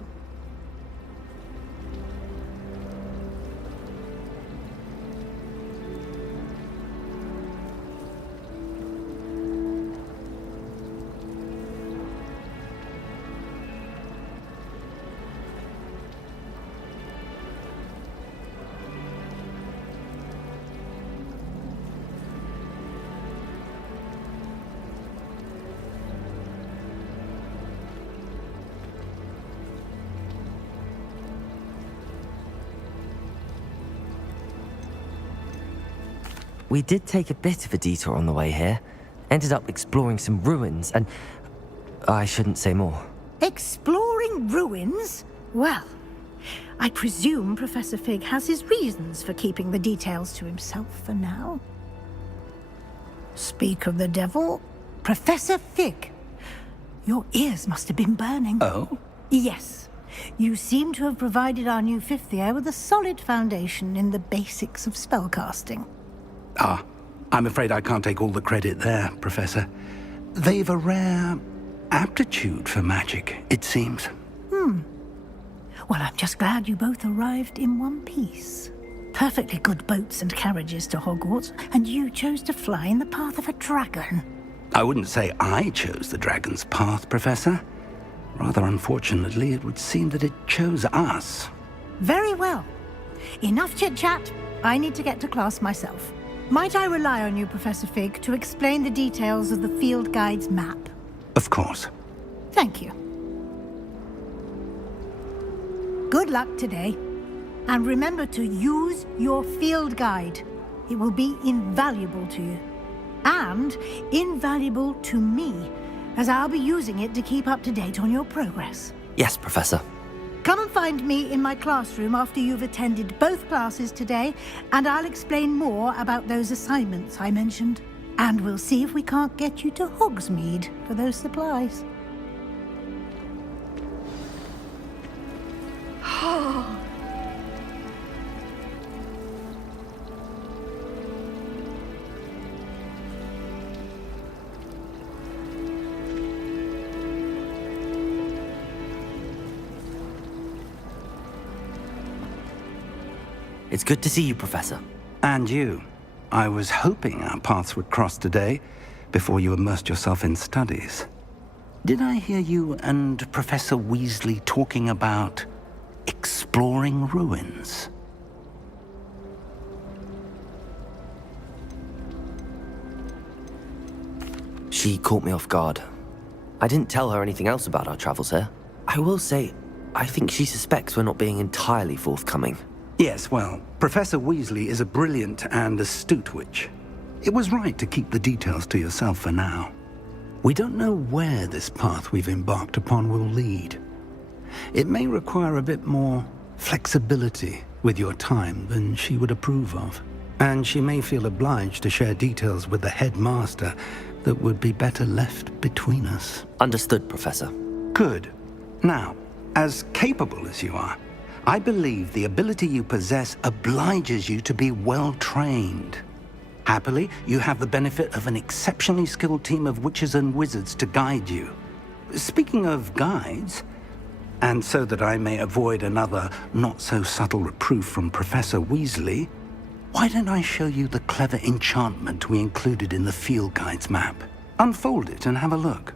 We did take a bit of a detour on the way here. Ended up exploring some ruins and... I shouldn't say more. Exploring ruins? Well, I presume Professor Fig has his reasons for keeping the details to himself for now. Speak of the devil, Professor Fig. Your ears must have been burning. Oh? Yes. You seem to have provided our new fifth year with a solid foundation in the basics of spellcasting. Ah, I'm afraid I can't take all the credit there, Professor. They've a rare aptitude for magic, it seems. Well, I'm just glad you both arrived in one piece. Perfectly good boats and carriages to Hogwarts, and you chose to fly in the path of a dragon. I wouldn't say I chose the dragon's path, Professor. Rather unfortunately, it would seem that it chose us. Very well. Enough chit-chat. I need to get to class myself. Might I rely on you, Professor Fig, to explain the details of the field guide's map? Of course. Thank you. Good luck today. And remember to use your field guide. It will be invaluable to you. And invaluable to me, as I'll be using it to keep up to date on your progress. Yes, Professor. Come and find me in my classroom after you've attended both classes today, and I'll explain more about those assignments I mentioned. And we'll see if we can't get you to Hogsmeade for those supplies. It's good to see you, Professor. And you. I was hoping our paths would cross today, before you immersed yourself in studies. Did I hear you and Professor Weasley talking about exploring ruins? She caught me off guard. I didn't tell her anything else about our travels here. I will say, I think she suspects we're not being entirely forthcoming. Yes, well, Professor Weasley is a brilliant and astute witch. It was right to keep the details to yourself for now. We don't know where this path we've embarked upon will lead. It may require a bit more flexibility with your time than she would approve of. And she may feel obliged to share details with the headmaster that would be better left between us. Understood, Professor. Good. Now, as capable as you are, I believe the ability you possess obliges you to be well-trained. Happily, you have the benefit of an exceptionally skilled team of witches and wizards to guide you. Speaking of guides, and so that I may avoid another not-so-subtle reproof from Professor Weasley, why don't I show you the clever enchantment we included in the field guide's map? Unfold it and have a look.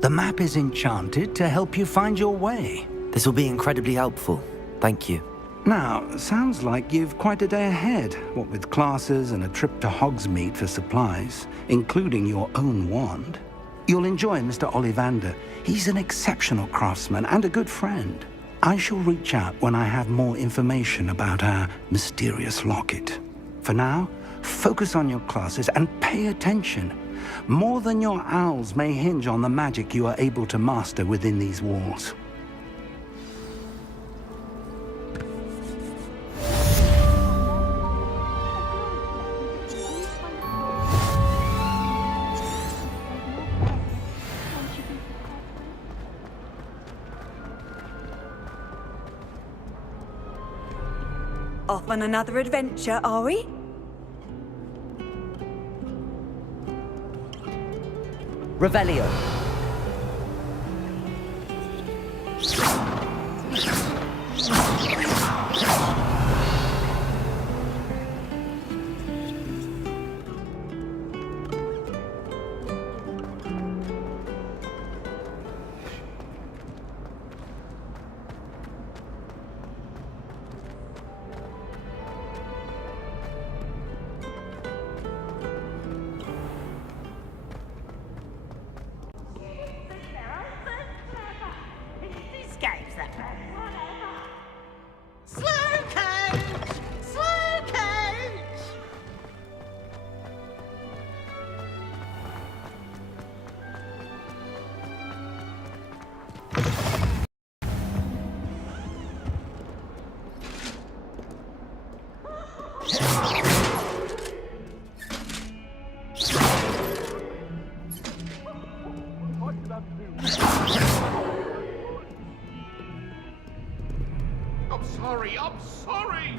The map is enchanted to help you find your way. This will be incredibly helpful. Thank you. Now, sounds like you've quite a day ahead, what with classes and a trip to Hogsmeade for supplies, including your own wand. You'll enjoy Mr. Ollivander. He's an exceptional craftsman and a good friend. I shall reach out when I have more information about our mysterious locket. For now, focus on your classes and pay attention. More than your owls may hinge on the magic you are able to master within these walls. Off on another adventure, are we? Revelio. I'm sorry!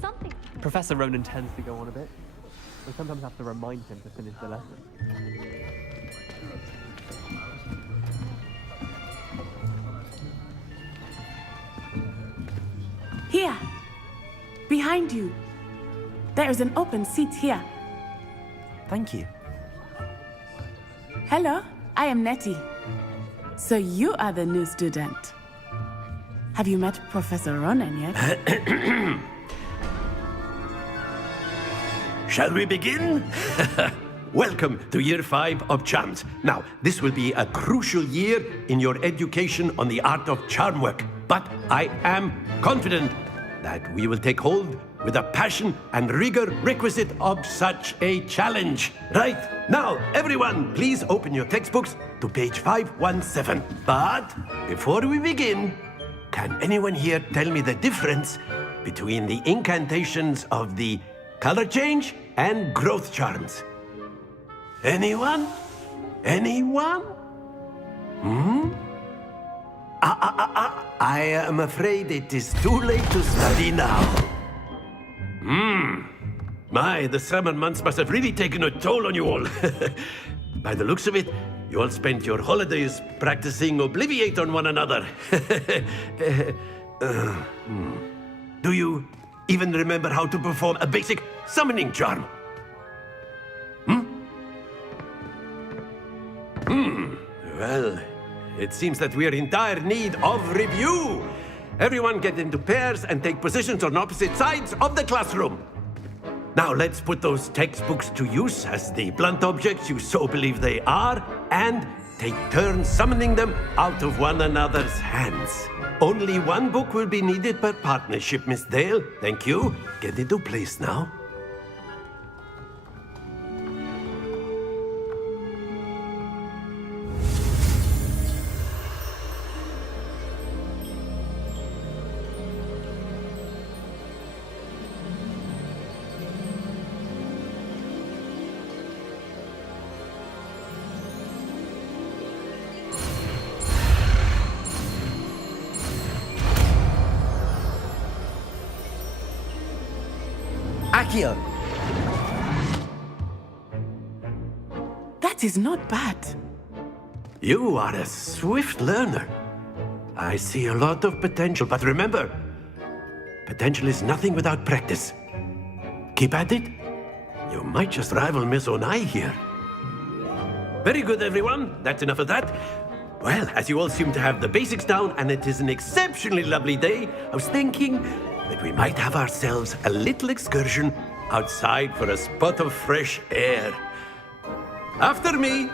Something. Professor Ronan tends to go on a bit. We sometimes have to remind him to finish the lesson. Here! Behind you! There is an open seat here. Thank you. Hello, I am Nettie. So you are the new student. Have you met Professor Ronan yet? Shall we begin? Welcome to Year 5 of Charms. Now, this will be a crucial year in your education on the art of charm work. But I am confident that we will take hold with the passion and rigor requisite of such a challenge. Right, now, everyone, please open your textbooks to page 517. But before we begin, can anyone here tell me the difference between the incantations of the color change and growth charms? Anyone? Anyone? I am afraid it is too late to study now. My, the summer months must have really taken a toll on you all. By the looks of it, you all spent your holidays practicing Obliviate on one another. Do you even remember how to perform a basic summoning charm? Well, it seems that we are in dire need of review. Everyone get into pairs and take positions on opposite sides of the classroom. Now let's put those textbooks to use as the blunt objects you so believe they are, and take turns summoning them out of one another's hands. Only one book will be needed per partnership, Miss Dale. Thank you. Get into place now. Accio! That is not bad. You are a swift learner. I see a lot of potential, but remember, potential is nothing without practice. Keep at it. You might just rival Miss Onai here. Very good, everyone. That's enough of that. Well, as you all seem to have the basics down, and it is an exceptionally lovely day, I was thinking that we might have ourselves a little excursion outside for a spot of fresh air. After me!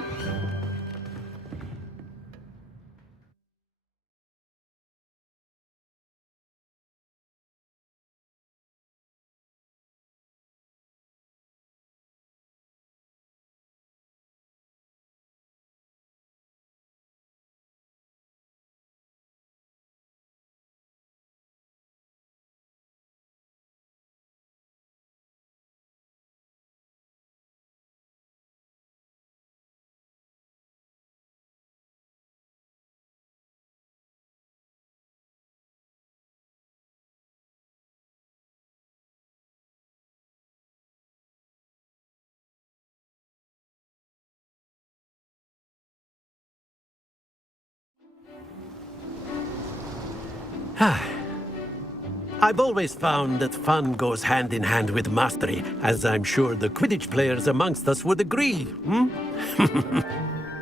I've always found that fun goes hand in hand with mastery, as I'm sure the Quidditch players amongst us would agree.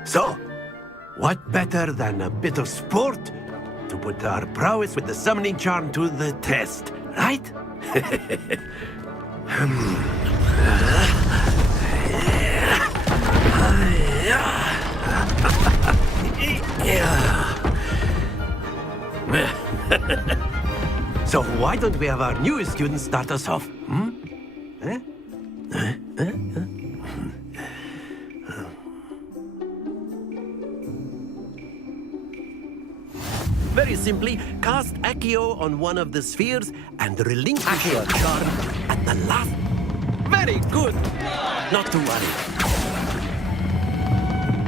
So, what better than a bit of sport to put our prowess with the summoning charm to the test, right? So why don't we have our newest student start us off? Very simply, cast Accio on one of the spheres and relinquish your charm at the last. Very good! Not to worry.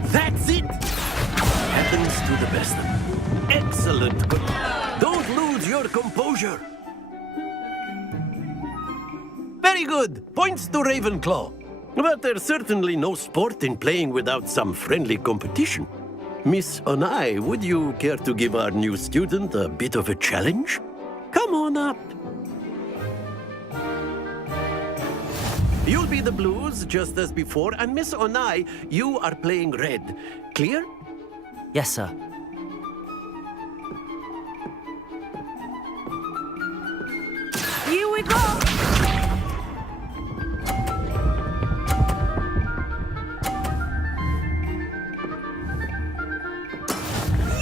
That's it! Happens to the best. Excellent. Good. Don't lose your composure. Very good. Points to Ravenclaw. But there's certainly no sport in playing without some friendly competition. Miss Onai, would you care to give our new student a bit of a challenge? Come on up. You'll be the blues, just as before, and Miss Onai, you are playing red. Clear? Yes, sir. Here we go!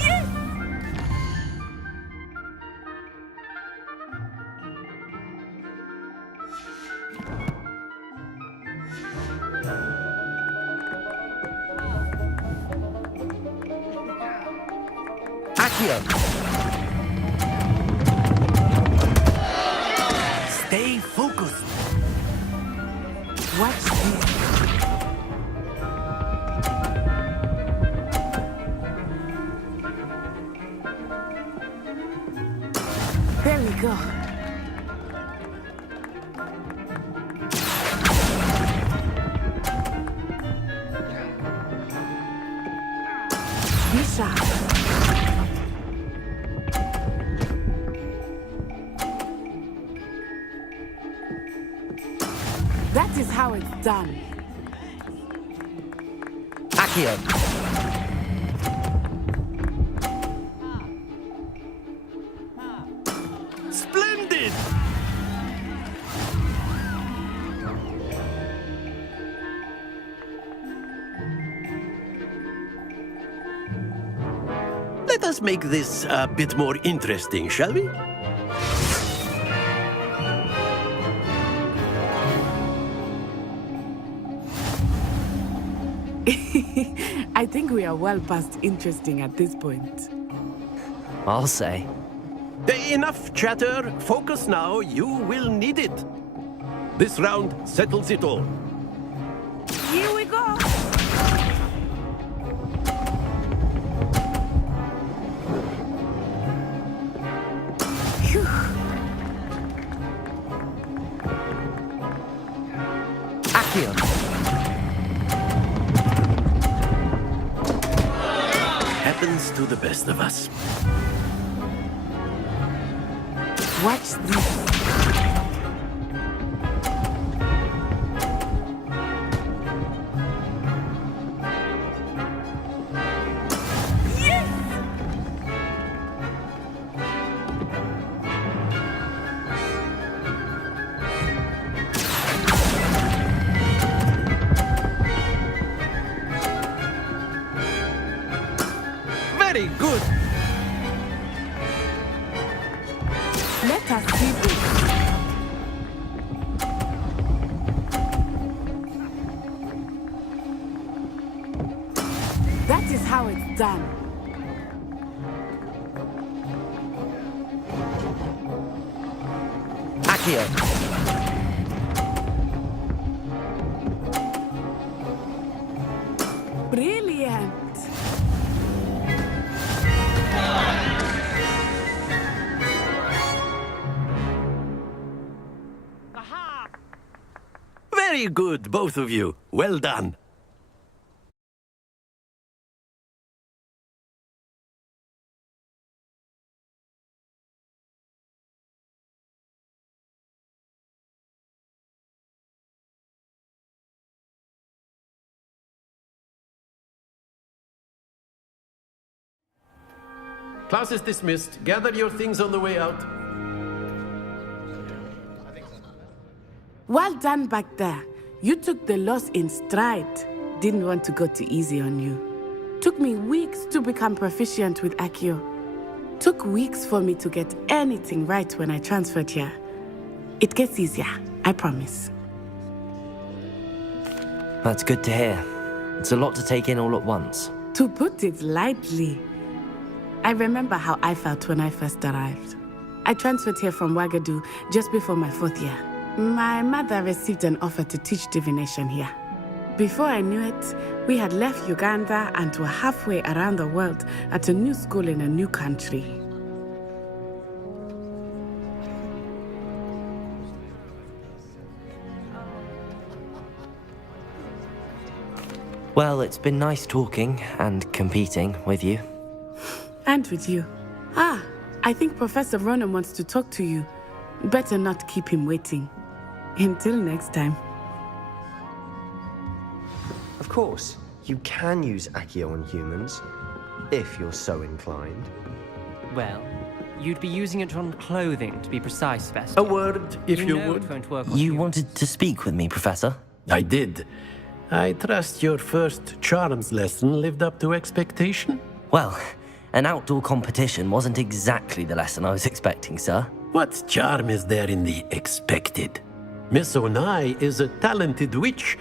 Yes! Accio! Stay focused. Watch this. sharp. That is how it's done. Accio. Splendid! Let us make this a bit more interesting, shall we? I think we are well past interesting at this point. I'll say. Enough chatter. Focus now. You will need it. This round settles it all. Here we go! Phew. Accio. Happens to the best of us. Watch this. Very good. Let us see this. That is how it's done. Accio. Brilliant. Very good, both of you. Well done. Class is dismissed. Gather your things on the way out. Well done back there. You took the loss in stride. Didn't want to go too easy on you. Took me weeks to become proficient with Accio. Took weeks for me to get anything right when I transferred here. It gets easier, I promise. That's good to hear. It's a lot to take in all at once. To put it lightly, I remember how I felt when I first arrived. I transferred here from Ouagadougou just before my 4th year. My mother received an offer to teach divination here. Before I knew it, we had left Uganda and were halfway around the world at a new school in a new country. Well, it's been nice talking and competing with you. And with you. I think Professor Ronan wants to talk to you. Better not keep him waiting. Until next time. Of course, you can use Accio on humans, if you're so inclined. Well, you'd be using it on clothing, to be precise, Vest. A word, if you know would. it won't work on You wanted to speak with me, Professor? I did. I trust your first charms lesson lived up to expectation? Well, an outdoor competition wasn't exactly the lesson I was expecting, sir. What charm is there in the expected? Miss Onai is a talented witch.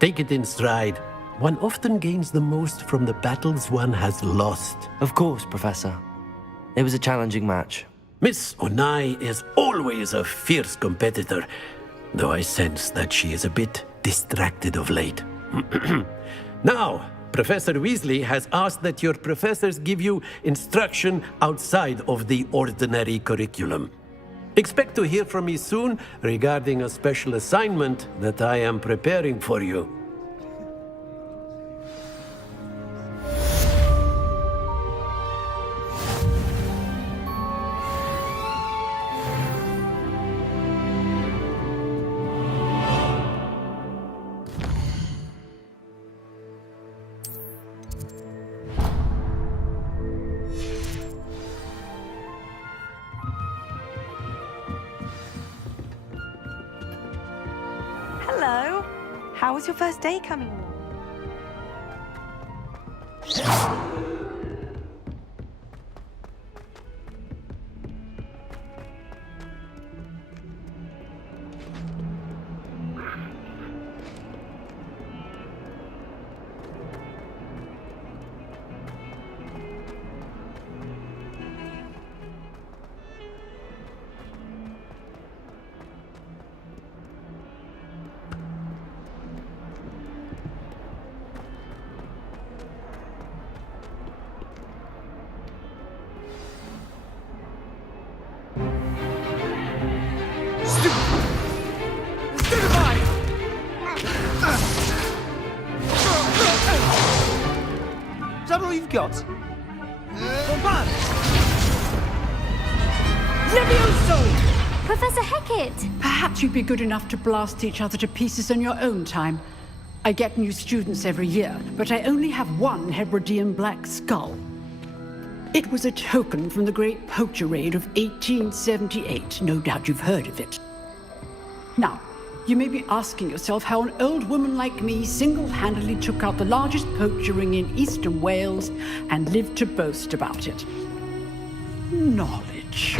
Take it in stride. One often gains the most from the battles one has lost. Of course, Professor. It was a challenging match. Miss Onai is always a fierce competitor, though I sense that she is a bit distracted of late. Now, Professor Weasley has asked that your professors give you instruction outside of the ordinary curriculum. Expect to hear from me soon regarding a special assignment that I am preparing for you. How was your first day coming along? Is that all you've got? Levioso! Professor Hecat! Perhaps you'd be good enough to blast each other to pieces in your own time. I get new students every year, but I only have one Hebridean black skull. It was a token from the Great Poacher Raid of 1878. No doubt you've heard of it. Now, you may be asking yourself how an old woman like me single-handedly took out the largest poacher ring in eastern Wales and lived to boast about it. Knowledge.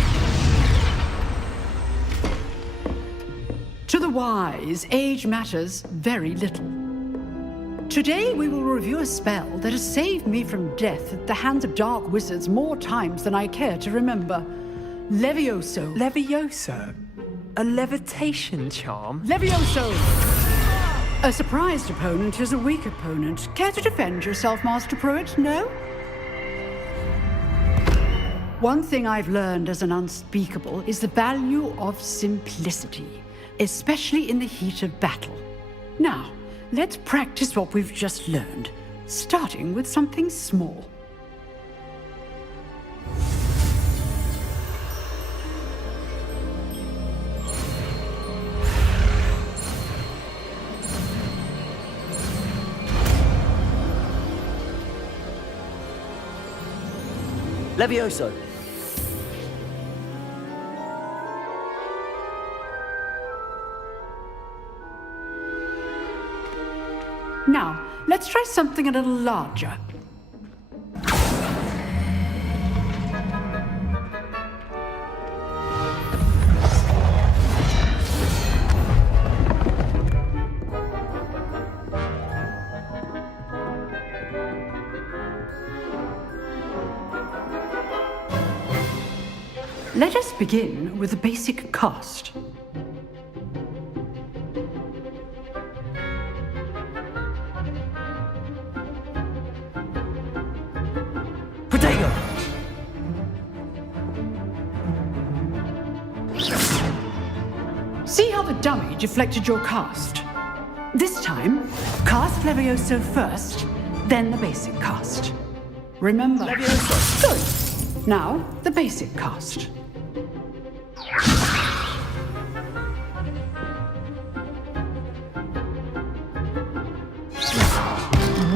To the wise, age matters very little. Today we will review a spell that has saved me from death at the hands of dark wizards more times than I care to remember. Levioso. Levioso? A levitation charm? Levioso! A surprised opponent is a weak opponent. Care to defend yourself, Master Pruitt? No? One thing I've learned as an unspeakable is the value of simplicity, especially in the heat of battle. Now, let's practice what we've just learned, starting with something small. Levioso! Now, let's try something a little larger. Let us begin with the basic cast. Potato! See how the dummy deflected your cast? This time, cast Levioso first, then the basic cast. Remember. Levioso! Good. Now, the basic cast.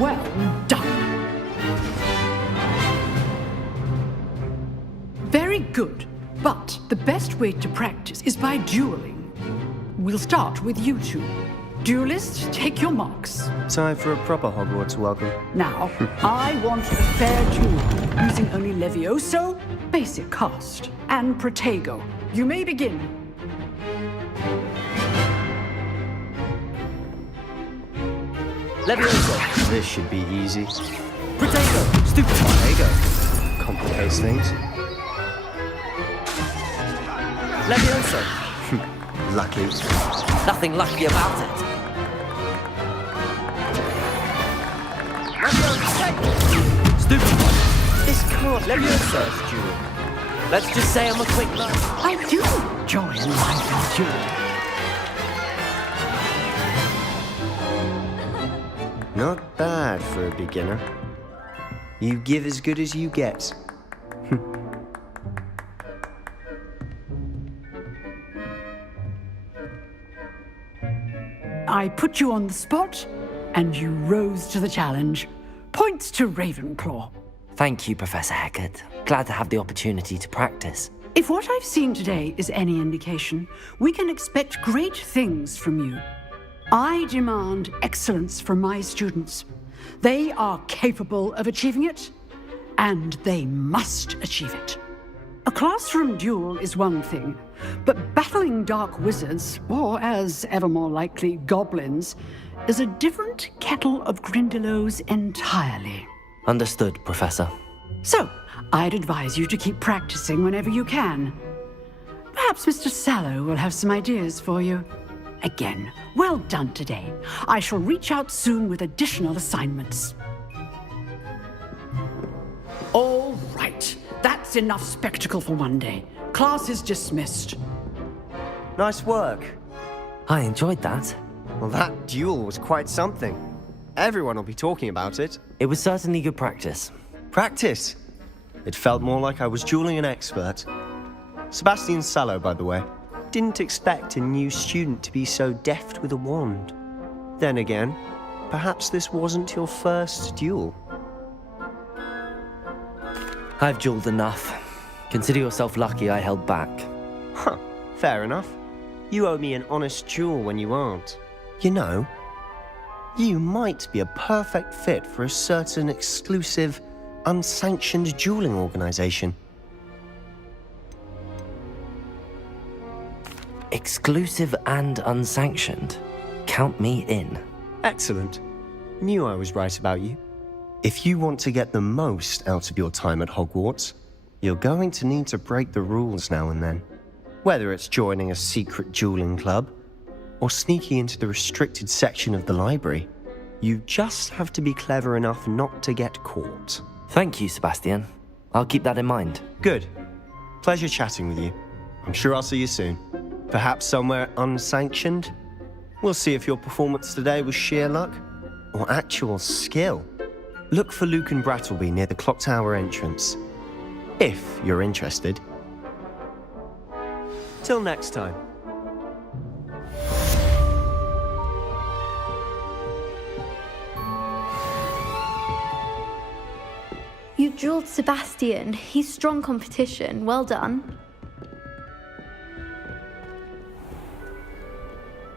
Well done. Very good. But the best way to practice is by dueling. We'll start with you two. Duelists, take your marks. Time for a proper Hogwarts welcome. Now, I want a fair duel, using only Levioso, basic cast, and Protego. You may begin. Levioso! This should be easy. Protego! Stupid Protego. Complicates things. Levioso! Lucky. Nothing lucky about it. Levioso! Stupid one. This can't Levioso! first duel. Let's just say I'm a quick learner. I do enjoy a lively duel. Not bad for a beginner. You give as good as you get. I put you on the spot, and you rose to the challenge. Points to Ravenclaw. Thank you, Professor Hecat. Glad to have the opportunity to practice. If what I've seen today is any indication, we can expect great things from you. I demand excellence from my students. They are capable of achieving it, and they must achieve it. A classroom duel is one thing, but battling dark wizards, or as ever more likely, goblins, is a different kettle of Grindylows entirely. Understood, Professor. So, I'd advise you to keep practicing whenever you can. Perhaps Mr. Sallow will have some ideas for you. Again, well done today. I shall reach out soon with additional assignments. All right. That's enough spectacle for one day. Class is dismissed. Nice work. I enjoyed that. Well, that duel was quite something. Everyone will be talking about it. It was certainly good practice. Practice? It felt more like I was dueling an expert. Sebastian Sallow, by the way. Didn't expect a new student to be so deft with a wand. Then again, perhaps this wasn't your first duel. I've dueled enough. Consider yourself lucky I held back. Huh, fair enough. You owe me an honest duel when you aren't. You know, you might be a perfect fit for a certain exclusive, unsanctioned dueling organization. Exclusive and unsanctioned. Count me in. Excellent. Knew I was right about you. If you want to get the most out of your time at Hogwarts, you're going to need to break the rules now and then. Whether it's joining a secret dueling club, or sneaking into the restricted section of the library, you just have to be clever enough not to get caught. Thank you, Sebastian. I'll keep that in mind. Good. Pleasure chatting with you. I'm sure I'll see you soon. Perhaps somewhere unsanctioned? We'll see if your performance today was sheer luck or actual skill. Look for Luke and Brattleby near the clock tower entrance, if you're interested. Till next time. You dueled Sebastian. He's strong competition. Well done.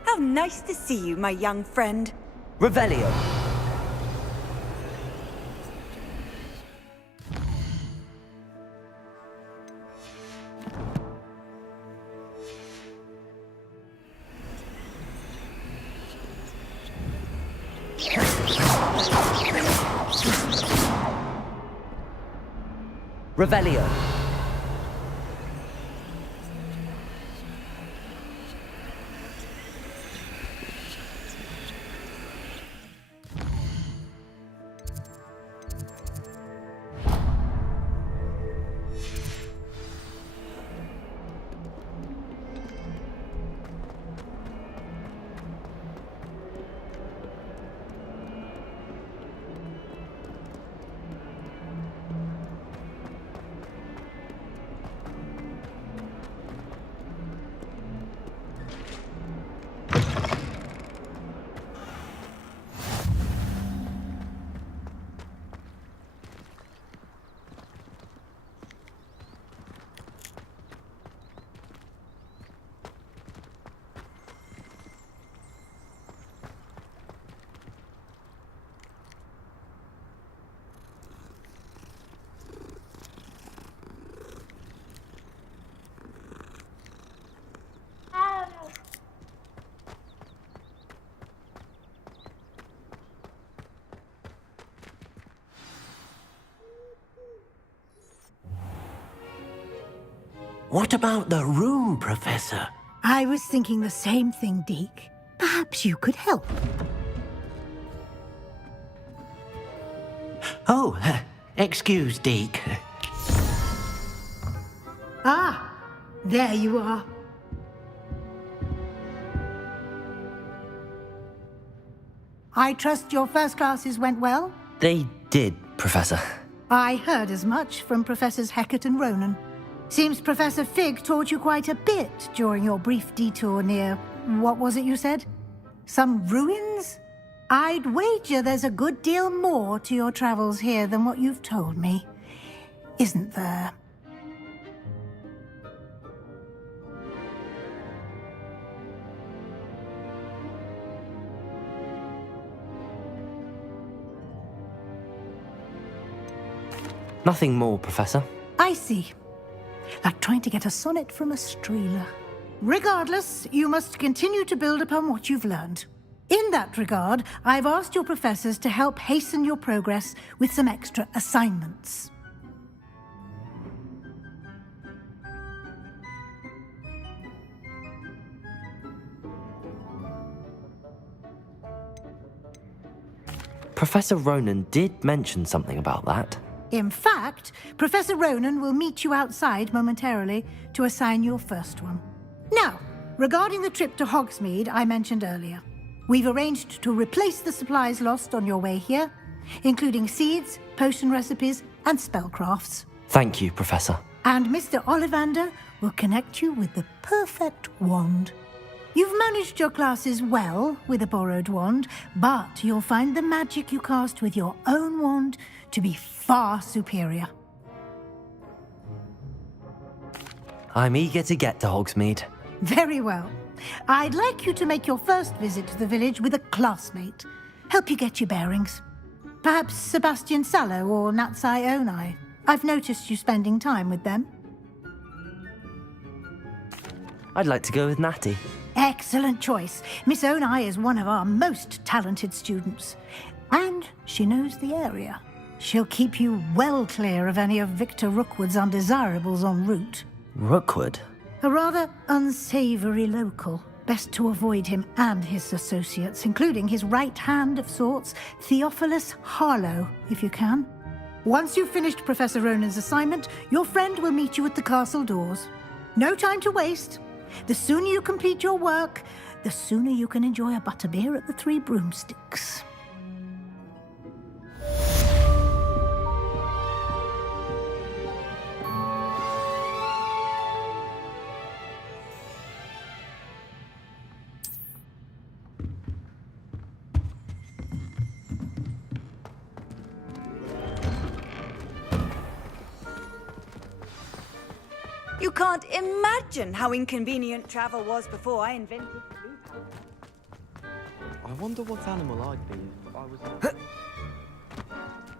How nice to see you, my young friend. Revelio. Revelio. What about the room, Professor? I was thinking the same thing, Deke. Perhaps you could help. Oh, excuse, Deke. Ah, there you are. I trust your first classes went well? They did, Professor. I heard as much from Professors Hecat and Ronan. Seems Professor Fig taught you quite a bit during your brief detour near... what was it you said? Some ruins? I'd wager there's a good deal more to your travels here than what you've told me. Isn't there? Nothing more, Professor. I see. Like trying to get a sonnet from a streeler. Regardless, you must continue to build upon what you've learned. In that regard, I've asked your professors to help hasten your progress with some extra assignments. Professor Ronan did mention something about that. In fact, Professor Ronan will meet you outside momentarily to assign your first one. Now, regarding the trip to Hogsmeade I mentioned earlier, we've arranged to replace the supplies lost on your way here, including seeds, potion recipes, and spellcrafts. Thank you, Professor. And Mr. Ollivander will connect you with the perfect wand. You've managed your classes well with a borrowed wand, but you'll find the magic you cast with your own wand to be far superior. I'm eager to get to Hogsmeade. Very well. I'd like you to make your first visit to the village with a classmate. Help you get your bearings. Perhaps Sebastian Sallow or Natsai Onai. I've noticed you spending time with them. I'd like to go with Natty. Excellent choice. Miss Onai is one of our most talented students. And she knows the area. She'll keep you well clear of any of Victor Rookwood's undesirables en route. Rookwood? A rather unsavory local. Best to avoid him and his associates, including his right hand of sorts, Theophilus Harlow, if you can. Once you've finished Professor Ronan's assignment, your friend will meet you at the castle doors. No time to waste. The sooner you complete your work, the sooner you can enjoy a butterbeer at the Three Broomsticks. You can't imagine how inconvenient travel was before I invented food. I wonder what animal I'd be if I was...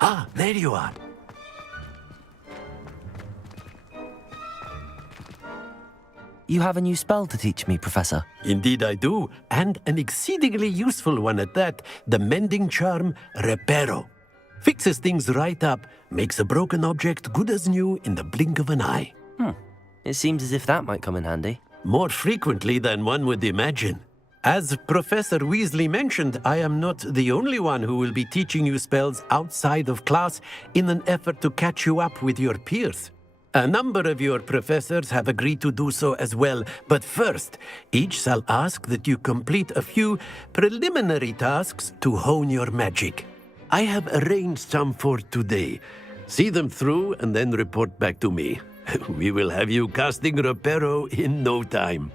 Ah, there you are. You have a new spell to teach me, Professor. Indeed I do, and an exceedingly useful one at that, the mending charm Reparo. Fixes things right up, makes a broken object good as new in the blink of an eye. It seems as if that might come in handy. More frequently than one would imagine. As Professor Weasley mentioned, I am not the only one who will be teaching you spells outside of class in an effort to catch you up with your peers. A number of your professors have agreed to do so as well, but first, each shall ask that you complete a few preliminary tasks to hone your magic. I have arranged some for today. See them through and then report back to me. We will have you casting Reparo in no time.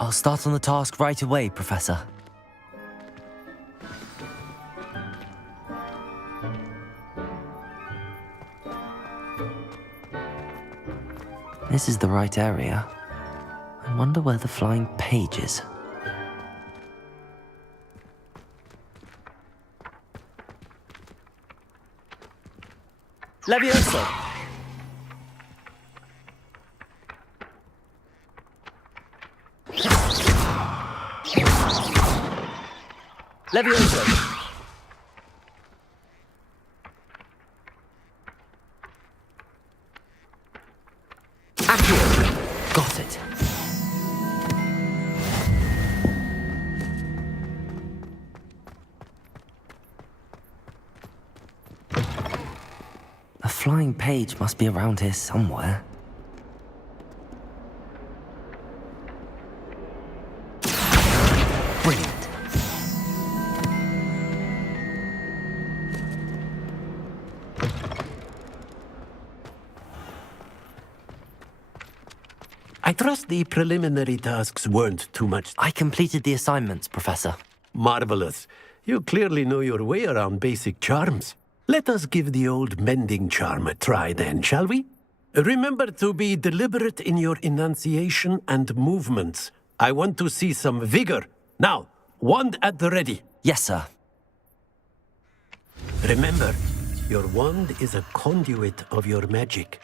I'll start on the task right away, Professor. This is the right area. I wonder where the flying page is. Levioso! Levioso! Accio! Got it. A flying page must be around here somewhere. Brilliant. I trust the preliminary tasks weren't too much. I completed the assignments, Professor. Marvelous. You clearly know your way around basic charms. Let us give the old mending charm a try then, shall we? Remember to be deliberate in your enunciation and movements. I want to see some vigor. Now, wand at the ready. Yes, sir. Remember, your wand is a conduit of your magic.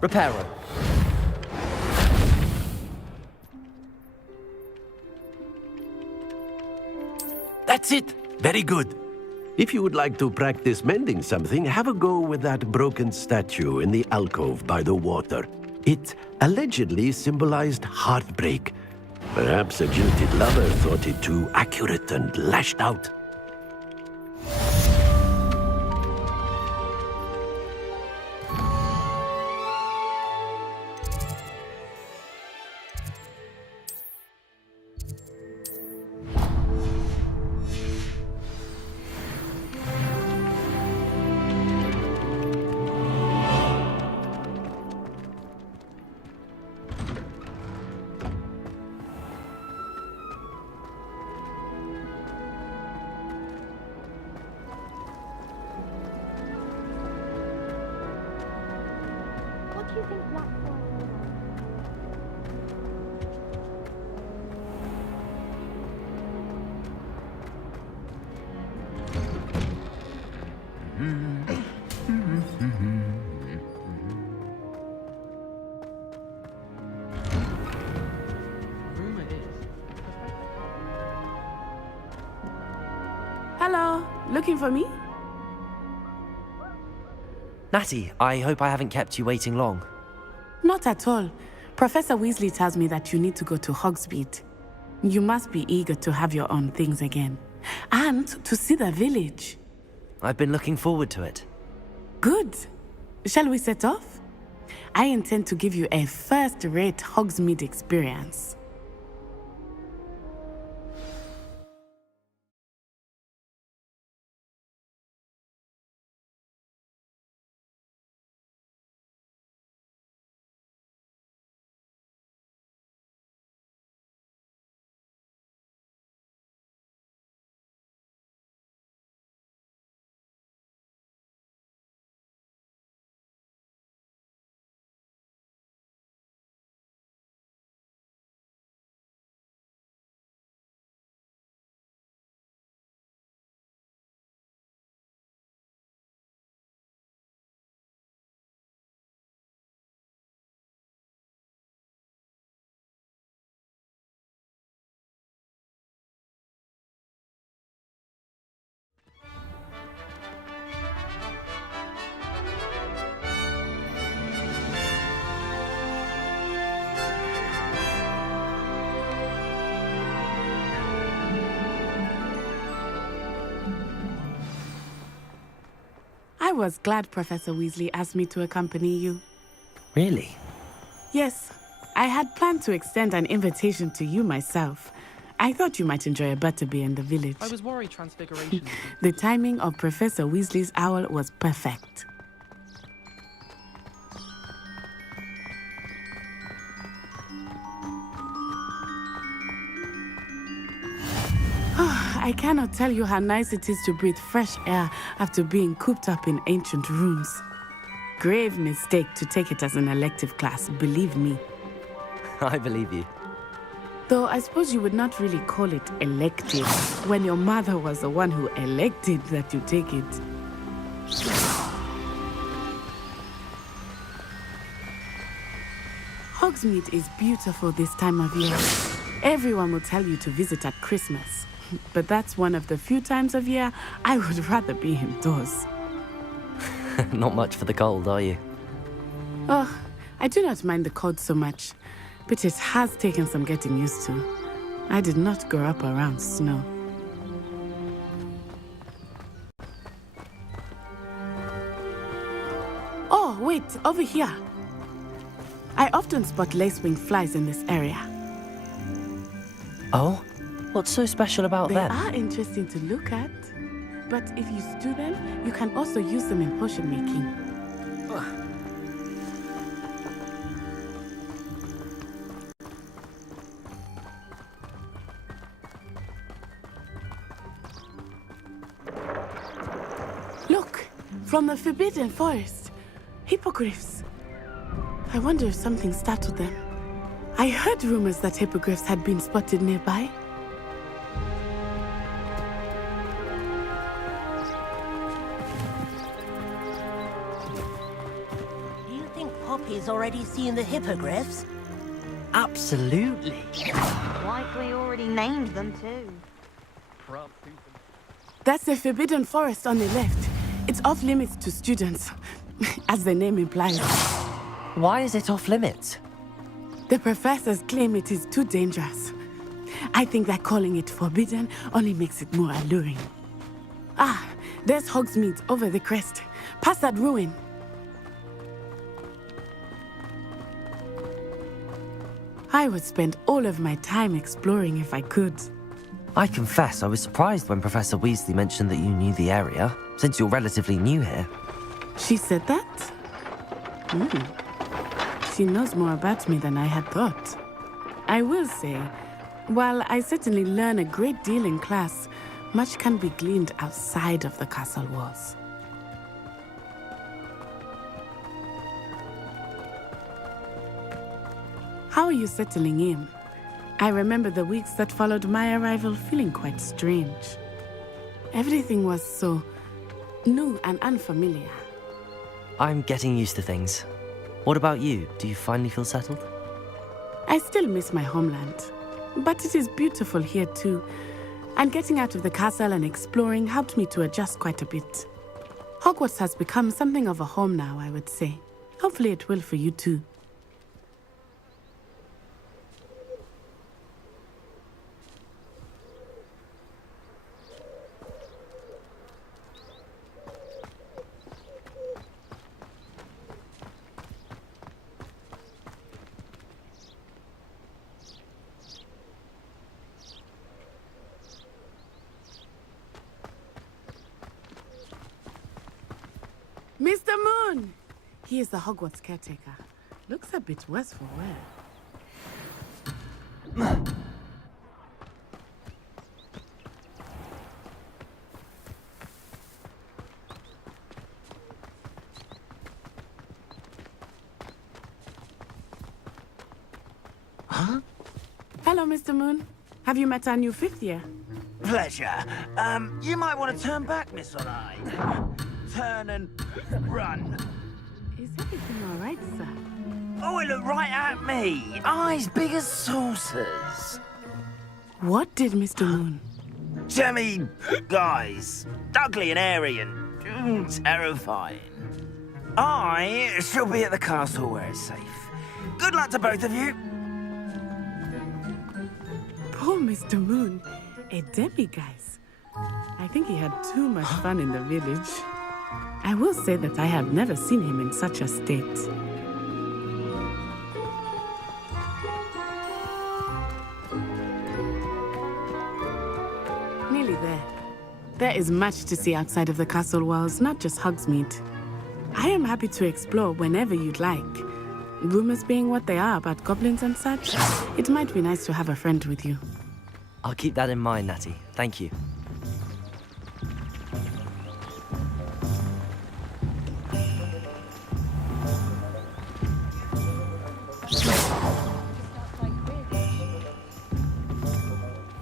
Reparo. That's it! Very good. If you would like to practice mending something, have a go with that broken statue in the alcove by the water. It allegedly symbolized heartbreak. Perhaps a jilted lover thought it too accurate and lashed out. Hello, looking for me? Natty, I hope I haven't kept you waiting long. Not at all. Professor Weasley tells me that you need to go to Hogsmeade. You must be eager to have your own things again. And to see the village. I've been looking forward to it. Good. Shall we set off? I intend to give you a first-rate Hogsmeade experience. I was glad Professor Weasley asked me to accompany you. Really? Yes, I had planned to extend an invitation to you myself. I thought you might enjoy a butterbeer in the village. I was worried Transfiguration. The timing of Professor Weasley's owl was perfect. I cannot tell you how nice it is to breathe fresh air after being cooped up in ancient rooms. Grave mistake to take it as an elective class, believe me. I believe you. Though I suppose you would not really call it elective when your mother was the one who elected that you take it. Hogsmeade is beautiful this time of year. Everyone will tell you to visit at Christmas. But that's one of the few times of year I would rather be indoors. Not much for the cold, are you? Oh, I do not mind the cold so much, but it has taken some getting used to. I did not grow up around snow. Oh, wait, over here. I often spot lacewing flies in this area. Oh? What's so special about They them? are interesting to look at, but if you stew them, you can also use them in potion making. Look, from the Forbidden Forest, hippogriffs. I wonder if something startled them. I heard rumors that hippogriffs had been spotted nearby. Do you think Poppy's already seen the hippogriffs? Absolutely. Likely already named them too. That's the Forbidden Forest on the left. It's off limits to students, as the name implies. Why is it off limits? The professors claim it is too dangerous. I think that calling it forbidden only makes it more alluring. Ah, there's Hogsmeade over the crest. Past that ruin. I would spend all of my time exploring if I could. I confess I was surprised when Professor Weasley mentioned that you knew the area, since you're relatively new here. She said that? She knows more about me than I had thought. I will say, while I certainly learn a great deal in class, much can be gleaned outside of the castle walls. How are you settling in? I remember the weeks that followed my arrival feeling quite strange. Everything was so new and unfamiliar. I'm getting used to things. What about you? Do you finally feel settled? I still miss my homeland, but it is beautiful here too. And getting out of the castle and exploring helped me to adjust quite a bit. Hogwarts has become something of a home now, I would say. Hopefully it will for you too. Mr. Moon! He is the Hogwarts caretaker. Looks a bit worse for wear. Huh? Hello, Mr. Moon. Have you met our new fifth year? Pleasure. You might want to turn back, Miss Onai. Turn and run. Is everything all right, sir? Oh, it looked right at me. Eyes big as saucers. What did Mr. Moon? Jemmy guys. Ugly and airy and terrifying. I shall be at the castle where it's safe. Good luck to both of you. Poor Mr. Moon. A demiguise. I think he had too much fun in the village. I will say that I have never seen him in such a state. Nearly there. There is much to see outside of the castle walls, not just Hogsmeade. I am happy to explore whenever you'd like. Rumors being what they are about goblins and such, it might be nice to have a friend with you. I'll keep that in mind, Natty. Thank you.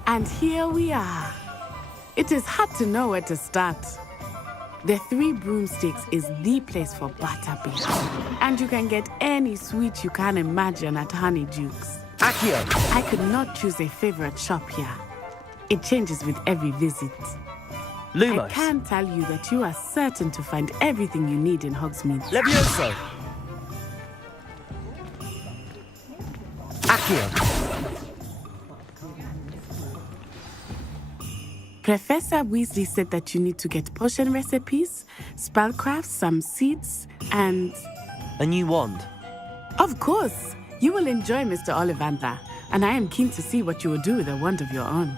And here we are. It is hard to know where to start. The Three Broomsticks is the place for butterbeer. And you can get any sweet you can imagine at Honeydukes. Accio! I could not choose a favorite shop here. It changes with every visit. Lumos! I can tell you that you are certain to find everything you need in Hogsmeade. Levioso! Accio! Professor Weasley said that you need to get potion recipes, spellcrafts, some seeds, and... A new wand. Of course! You will enjoy Mr. Ollivander, and I am keen to see what you will do with a wand of your own.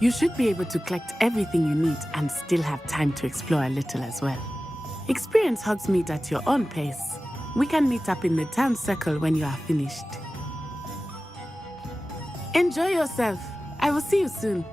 You should be able to collect everything you need and still have time to explore a little as well. Experience Hogsmeade at your own pace. We can meet up in the town circle when you are finished. Enjoy yourself. I will see you soon.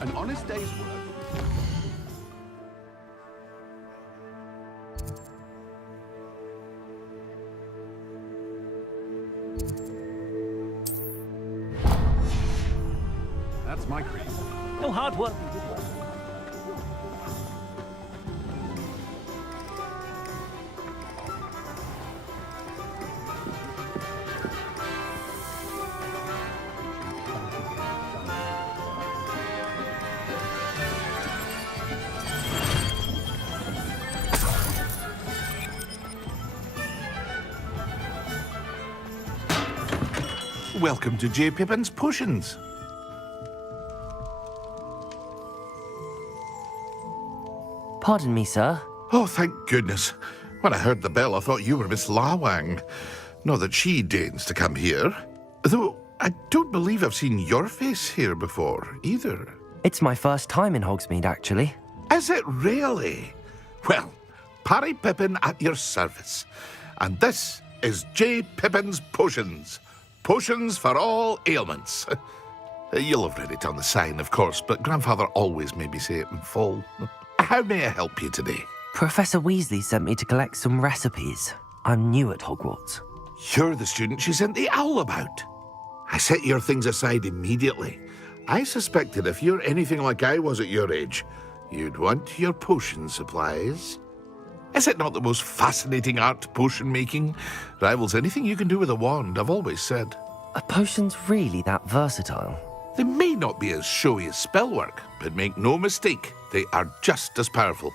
An honest day's work. That's my creed. No hard work. Welcome to J. Pippin's Potions. Pardon me, sir. Oh, thank goodness. When I heard the bell, I thought you were Miss Lawang. Not that she deigns to come here. Though, I don't believe I've seen your face here before, either. It's my first time in Hogsmeade, actually. Is it really? Well, Parry Pippin at your service. And this is J. Pippin's Potions. Potions for all ailments. You'll have read it on the sign, of course, but Grandfather always made me say it in full. How may I help you today? Professor Weasley sent me to collect some recipes. I'm new at Hogwarts. You're the student she sent the owl about. I set your things aside immediately. I suspected if you're anything like I was at your age, you'd want your potion supplies. Is it not the most fascinating art, potion making? Rivals anything you can do with a wand, I've always said. Are potions really that versatile? They may not be as showy as spellwork, but make no mistake, they are just as powerful.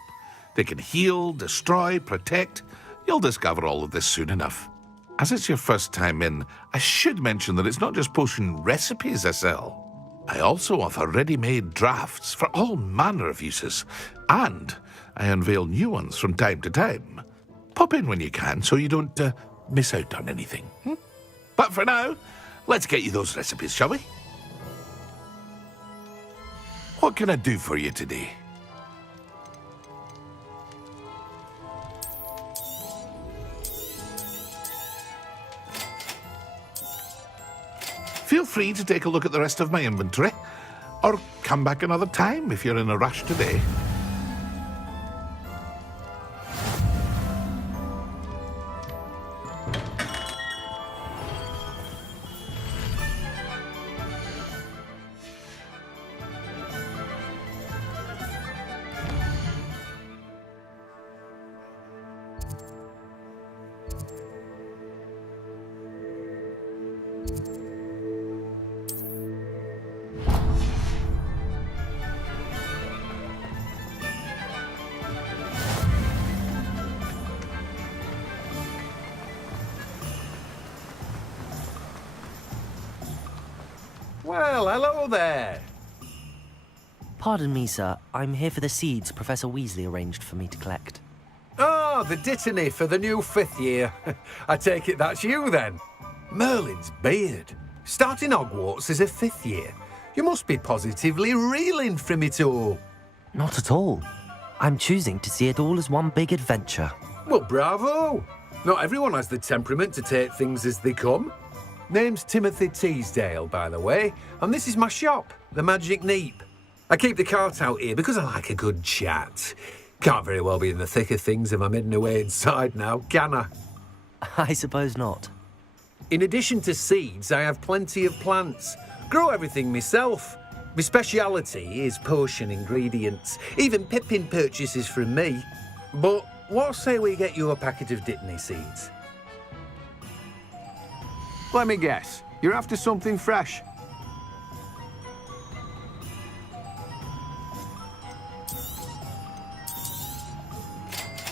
They can heal, destroy, protect. You'll discover all of this soon enough. As it's your first time in, I should mention that it's not just potion recipes I sell. I also offer ready-made drafts for all manner of uses, and I unveil new ones from time to time. Pop in when you can so you don't miss out on anything. But for now, let's get you those recipes, shall we? What can I do for you today? Feel free to take a look at the rest of my inventory, or come back another time if you're in a rush today. Well, hello there. Pardon me, sir. I'm here for the seeds Professor Weasley arranged for me to collect. Oh, the dittany for the new 5th year. I take it that's you, then. Merlin's beard. Starting Hogwarts as a 5th year. You must be positively reeling from it all. Not at all. I'm choosing to see it all as one big adventure. Well, bravo. Not everyone has the temperament to take things as they come. Name's Timothy Teasdale, by the way, and this is my shop, the Magic Neep. I keep the cart out here because I like a good chat. Can't very well be in the thick of things if I'm hidden away inside now, can I? I suppose not. In addition to seeds, I have plenty of plants. Grow everything myself. My speciality is potion ingredients. Even Pippin purchases from me. But what say we get you a packet of Dittany seeds? Let me guess. You're after something fresh.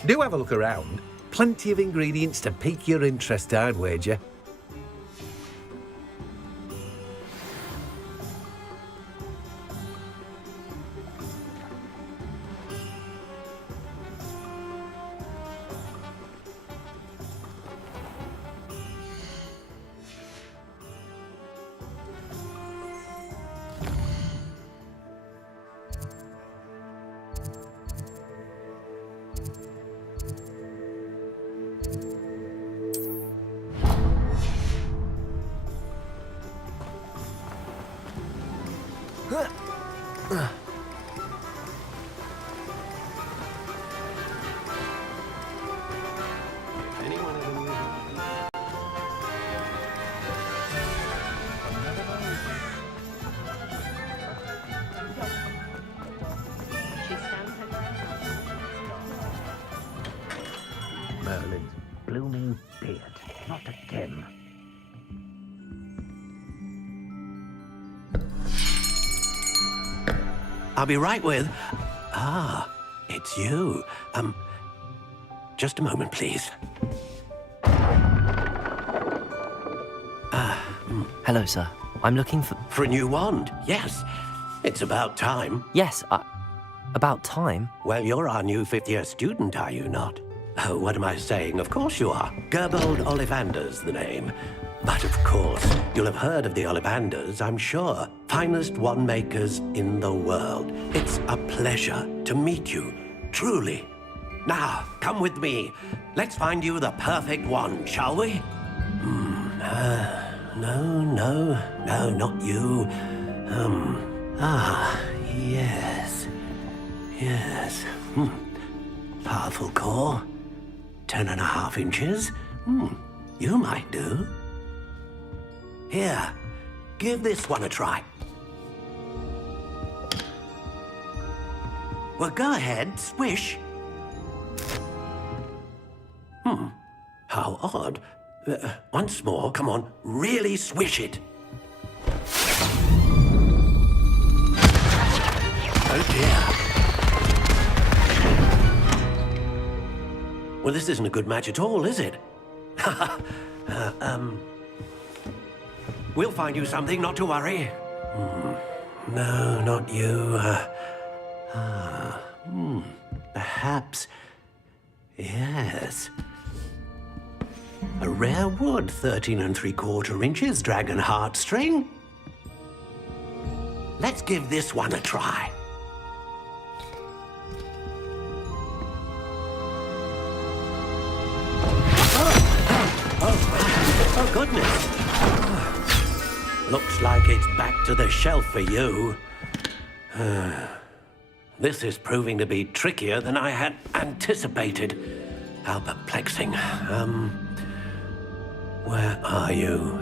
Do have a look around. Plenty of ingredients to pique your interest, I'd wager. Merlin's blooming beard. Not again. I'll be right with... Ah, it's you. Just a moment, please. Hello, sir. I'm looking for... For a new wand, yes. It's about time. Yes, about time? Well, you're our new 5th-year student, are you not? Oh, what am I saying? Of course you are. Gerbold Ollivander's the name. But of course, you'll have heard of the Ollivanders, I'm sure. Finest wand makers in the world. It's a pleasure to meet you, truly. Now, come with me. Let's find you the perfect wand, shall we? No, not you. Yes. Powerful core. 10.5 inches. You might do. Here, give this one a try. Well, go ahead, swish. How odd. Once more, come on, really swish it. Oh dear. Well, this isn't a good match at all, is it? We'll find you something, not to worry. No, not you. Perhaps... Yes. A rare wood, 13 3/4 inches, dragon heartstring. Let's give this one a try. Oh, goodness. Looks like it's back to the shelf for you. This is proving to be trickier than I had anticipated. How perplexing. Where are you?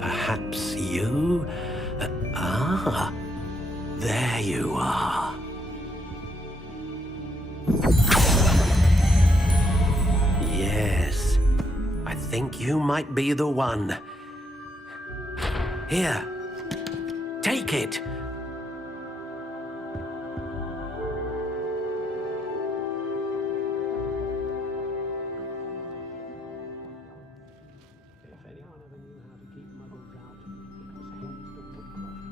Perhaps you? There you are. Yes, I think you might be the one. Here, take it. If anyone ever knew how to keep muggles out, it was him, Mr. Woodcroft.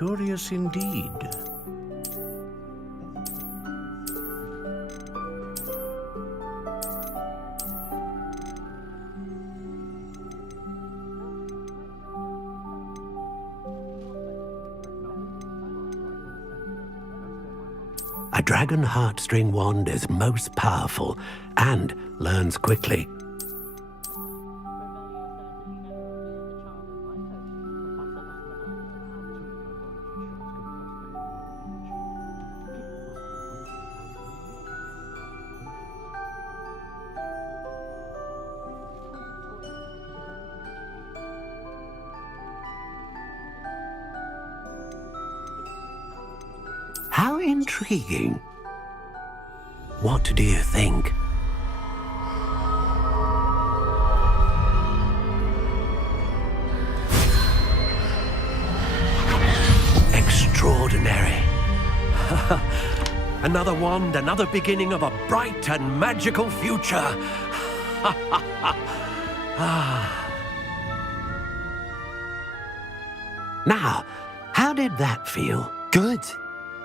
curious indeed. A dragon heartstring wand is most powerful and learns quickly. How intriguing. What do you think? Extraordinary. Another wand, another beginning of a bright and magical future. Now, how did that feel? Good.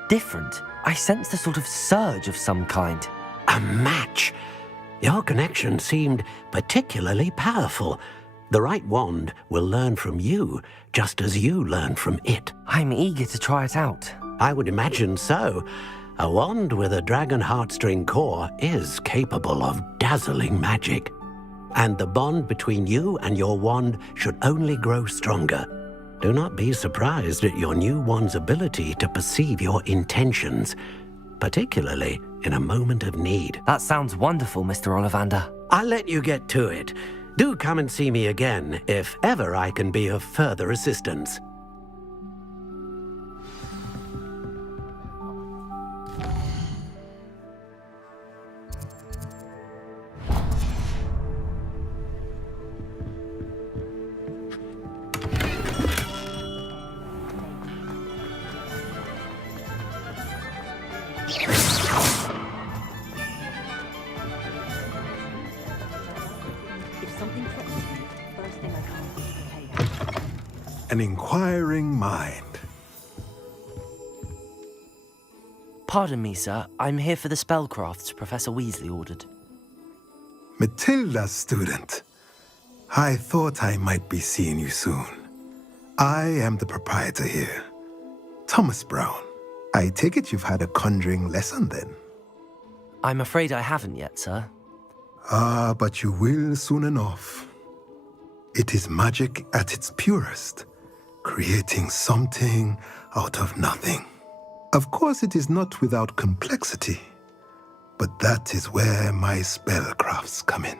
Different. I sensed a sort of surge of some kind. A match. Your connection seemed particularly powerful. The right wand will learn from you, just as you learn from it. I'm eager to try it out. I would imagine so. A wand with a dragon heartstring core is capable of dazzling magic. And the bond between you and your wand should only grow stronger. Do not be surprised at your new wand's ability to perceive your intentions, particularly in a moment of need. That sounds wonderful, Mr. Ollivander. I'll let you get to it. Do come and see me again if ever I can be of further assistance. An inquiring mind. Pardon me, sir. I'm here for the spellcrafts Professor Weasley ordered. Matilda's student. I thought I might be seeing you soon. I am the proprietor here, Thomas Brown. I take it you've had a conjuring lesson then? I'm afraid I haven't yet, sir. Ah, but you will soon enough. It is magic at its purest, creating something out of nothing. Of course, it is not without complexity, but that is where my spellcrafts come in.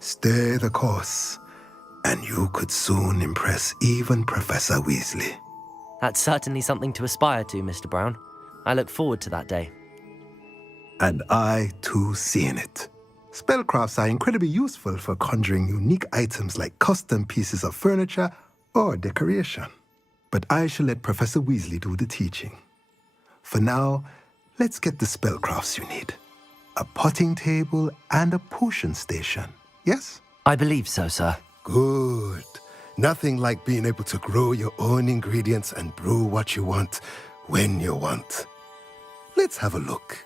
Stay the course, and you could soon impress even Professor Weasley. That's certainly something to aspire to, Mr. Brown. I look forward to that day. And I, too, seeing it. Spellcrafts are incredibly useful for conjuring unique items like custom pieces of furniture or decoration. But I shall let Professor Weasley do the teaching. For now, let's get the spellcrafts you need. A potting table and a potion station, yes? I believe so, sir. Good. Nothing like being able to grow your own ingredients and brew what you want when you want. Let's have a look.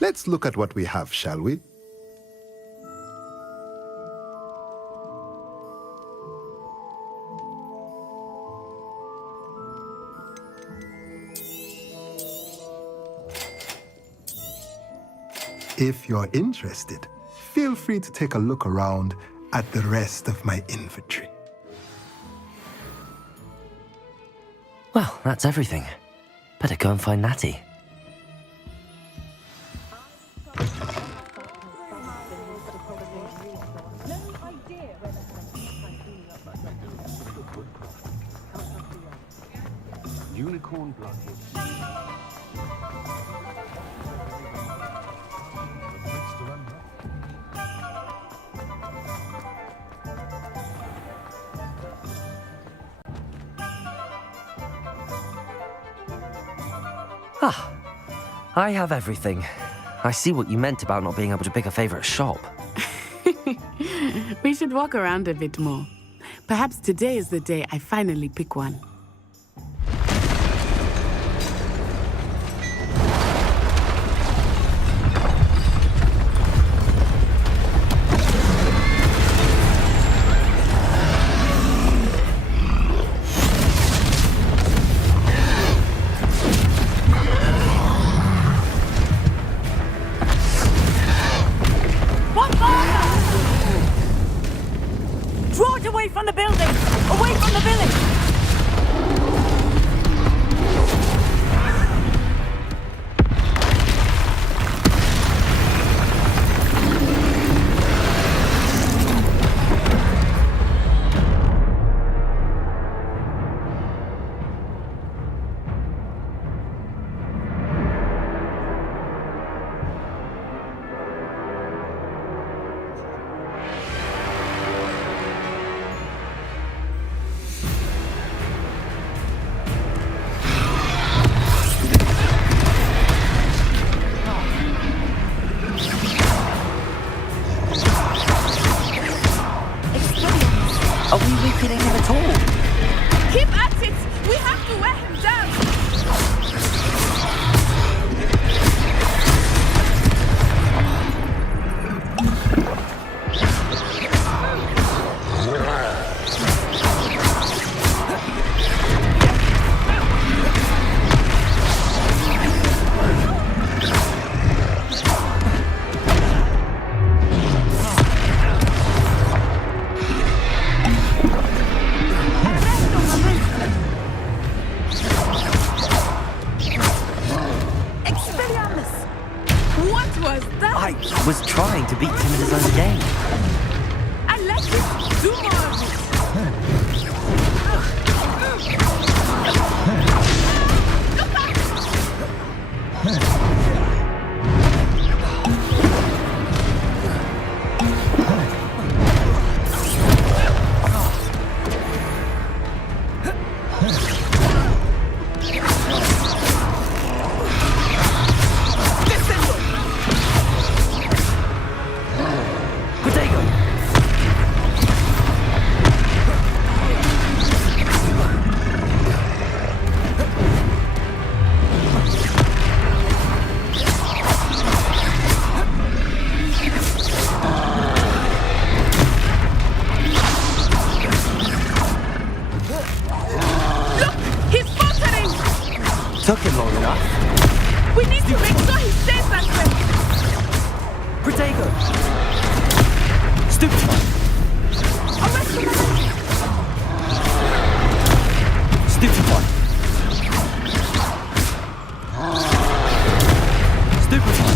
Let's look at what we have, shall we? If you're interested, feel free to take a look around at the rest of my inventory. Well, that's everything. Better go and find Natty. Unicorn blood. Ah, I have everything. I see what you meant about not being able to pick a favorite shop. We should walk around a bit more. Perhaps today is the day I finally pick one. Draw it away from the building! Away from the village! Are we weakening him at all? Keep at it! We have to wear him down! What was that? I was trying to beat him in his own game. And let us do more of it. Took him long enough. We need to make sure he stays that way. Protego! Stupefy! Stupefy! Stupefy!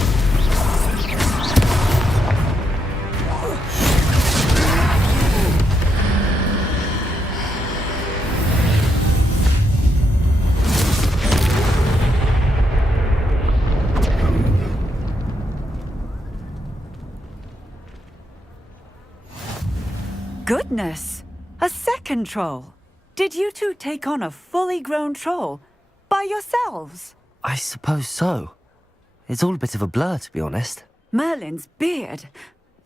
Goodness! A second troll! Did you two take on a fully grown troll? By yourselves? I suppose so. It's all a bit of a blur, to be honest. Merlin's beard.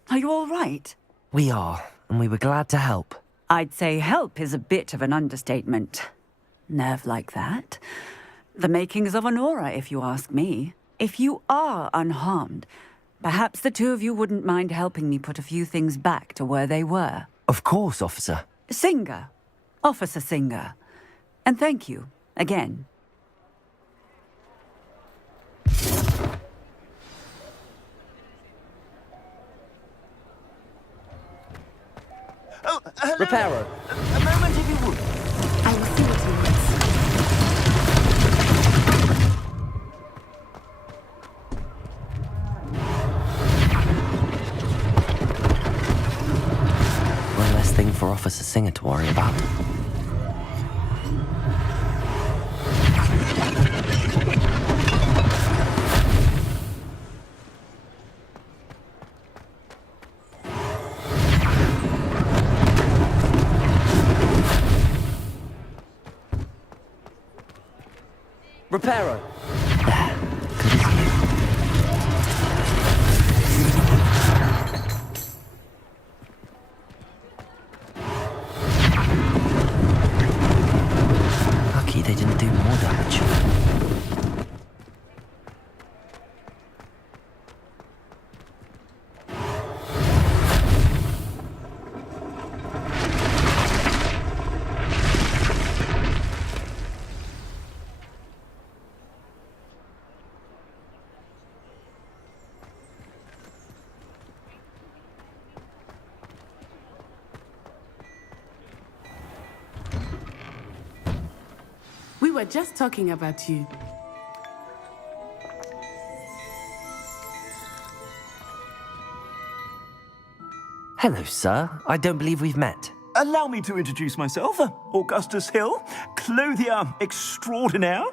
Are you all right? We are, and we were glad to help. I'd say help is a bit of an understatement. Nerve like that. The makings of an aura, if you ask me. If you are unharmed, perhaps the two of you wouldn't mind helping me put a few things back to where they were. Of course, officer. Singer. Officer Singer. And thank you, again. Oh, hello. Reparo. A moment, if you would. I will see what he wants. One less thing for Officer Singer to worry about. Reparo. We were just talking about you. Hello, sir. I don't believe we've met. Allow me to introduce myself. Augustus Hill, clothier extraordinaire.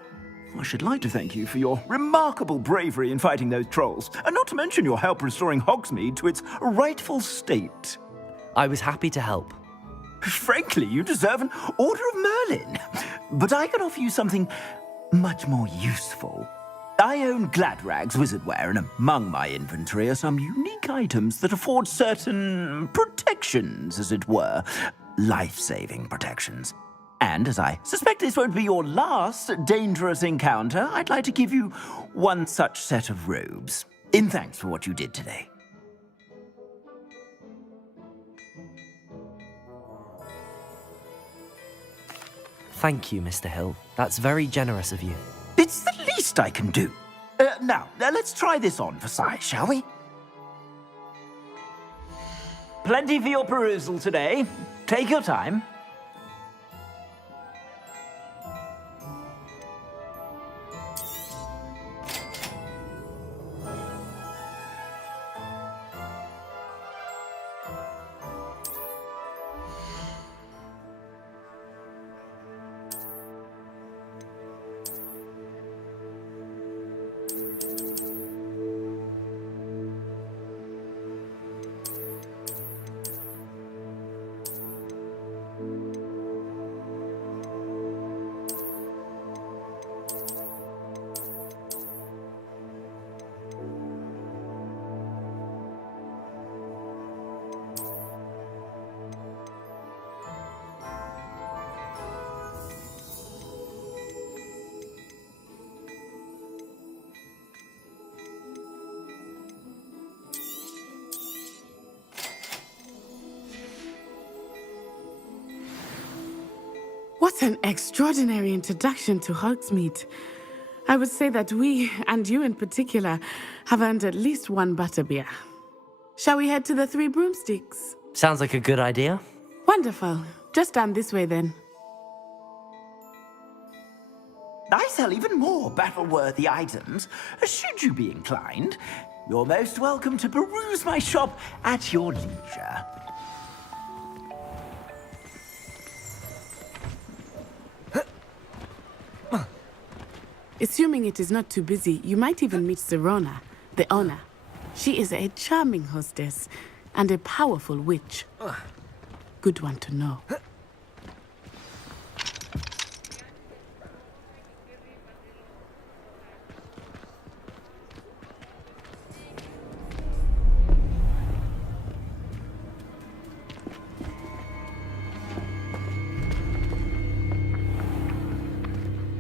I should like to thank you for your remarkable bravery in fighting those trolls, and not to mention your help restoring Hogsmeade to its rightful state. I was happy to help. Frankly, you deserve an Order of Merlin. But I can offer you something much more useful. I own Gladrag's wizardware, and among my inventory are some unique items that afford certain protections, as it were. Life-saving protections. And as I suspect this won't be your last dangerous encounter, I'd like to give you one such set of robes, in thanks for what you did today. Thank you, Mr. Hill. That's very generous of you. It's the least I can do. Now, let's try this on for size, shall we? Plenty for your perusal today. Take your time. What an extraordinary introduction to Hogsmeade. I would say that we, and you in particular, have earned at least one butterbeer. Shall we head to the Three Broomsticks? Sounds like a good idea. Wonderful. Just down this way then. I sell even more battle-worthy items. Should you be inclined, you're most welcome to peruse my shop at your leisure. Assuming it is not too busy, you might even meet Serona, the owner. She is a charming hostess and a powerful witch. Good one to know.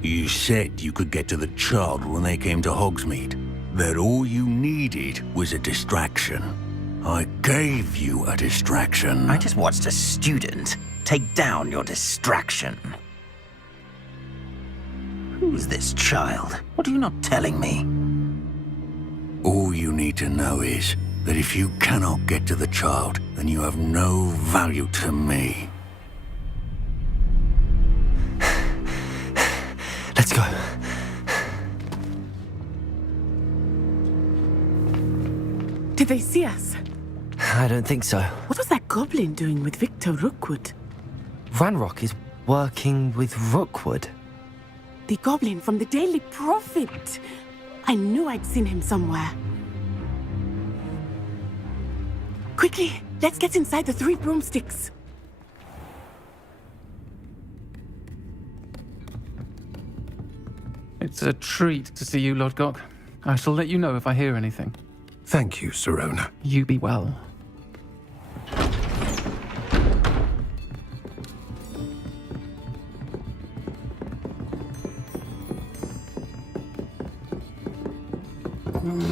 You said you could get to the child when they came to Hogsmeade. That all you needed was a distraction. I gave you a distraction. I just watched a student take down your distraction. Who's this child? What are you not telling me? All you need to know is that if you cannot get to the child, then you have no value to me. Let's go. Did they see us? I don't think so. What was that goblin doing with Victor Rookwood? Ranrock is working with Rookwood. The goblin from the Daily Prophet. I knew I'd seen him somewhere. Quickly, let's get inside the Three Broomsticks. It's a treat to see you, Lodgok. I shall let you know if I hear anything. Thank you, Serona. You be well.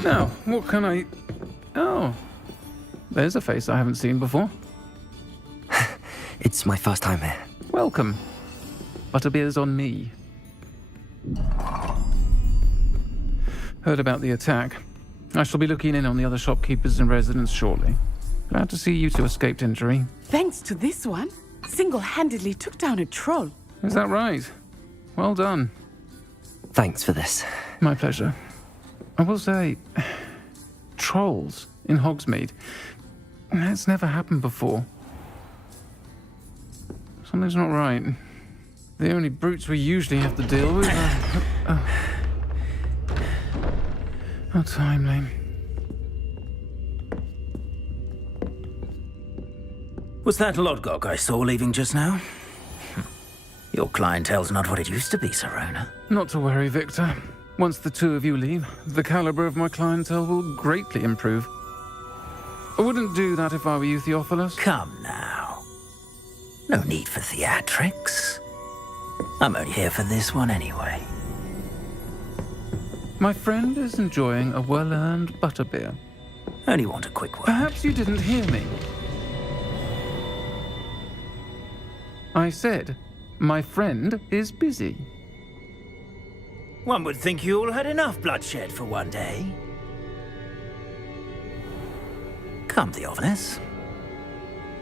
Now, what can I... Oh, there's a face I haven't seen before. It's my first time here. Welcome. Butterbeer's on me. Heard about the attack. I shall be looking in on the other shopkeepers and residents shortly. Glad to see you two escaped injury. Thanks to this one, single-handedly took down a troll. Is that right? Well done. Thanks for this. My pleasure. I will say, trolls in Hogsmeade. That's never happened before. Something's not right. The only brutes we usually have to deal with are... How timely. Was that Lodgok I saw leaving just now? Your clientele's not what it used to be, Serona. Not to worry, Victor. Once the two of you leave, the caliber of my clientele will greatly improve. I wouldn't do that if I were you, Theophilus. Come now. No need for theatrics. I'm only here for this one anyway. My friend is enjoying a well-earned butterbeer. Only want a quick word. Perhaps you didn't hear me. I said, my friend is busy. One would think you all had enough bloodshed for one day. Come, Theophilus.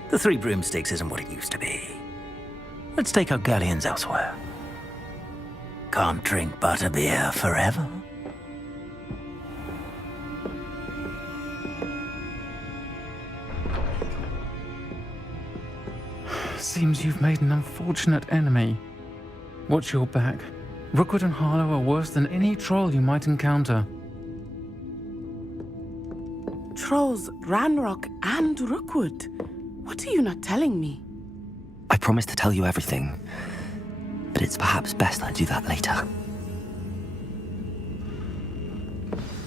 The Three Broomsticks isn't what it used to be. Let's take our galleons elsewhere. Can't drink butterbeer forever. Seems you've made an unfortunate enemy. Watch your back. Rookwood and Harlow are worse than any troll you might encounter. Trolls, Ranrock, and Rookwood. What are you not telling me? I promised to tell you everything, but it's perhaps best I do that later.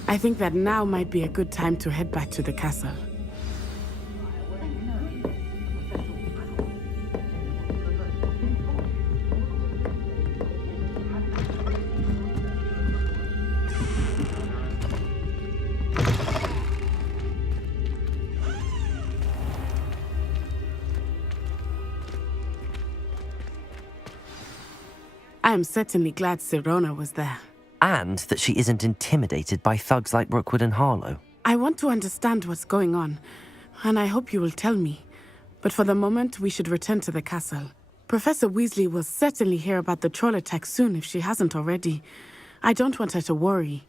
I think that now might be a good time to head back to the castle. I am certainly glad Serona was there. And that she isn't intimidated by thugs like Rookwood and Harlow. I want to understand what's going on, and I hope you will tell me. But for the moment, we should return to the castle. Professor Weasley will certainly hear about the troll attack soon if she hasn't already. I don't want her to worry.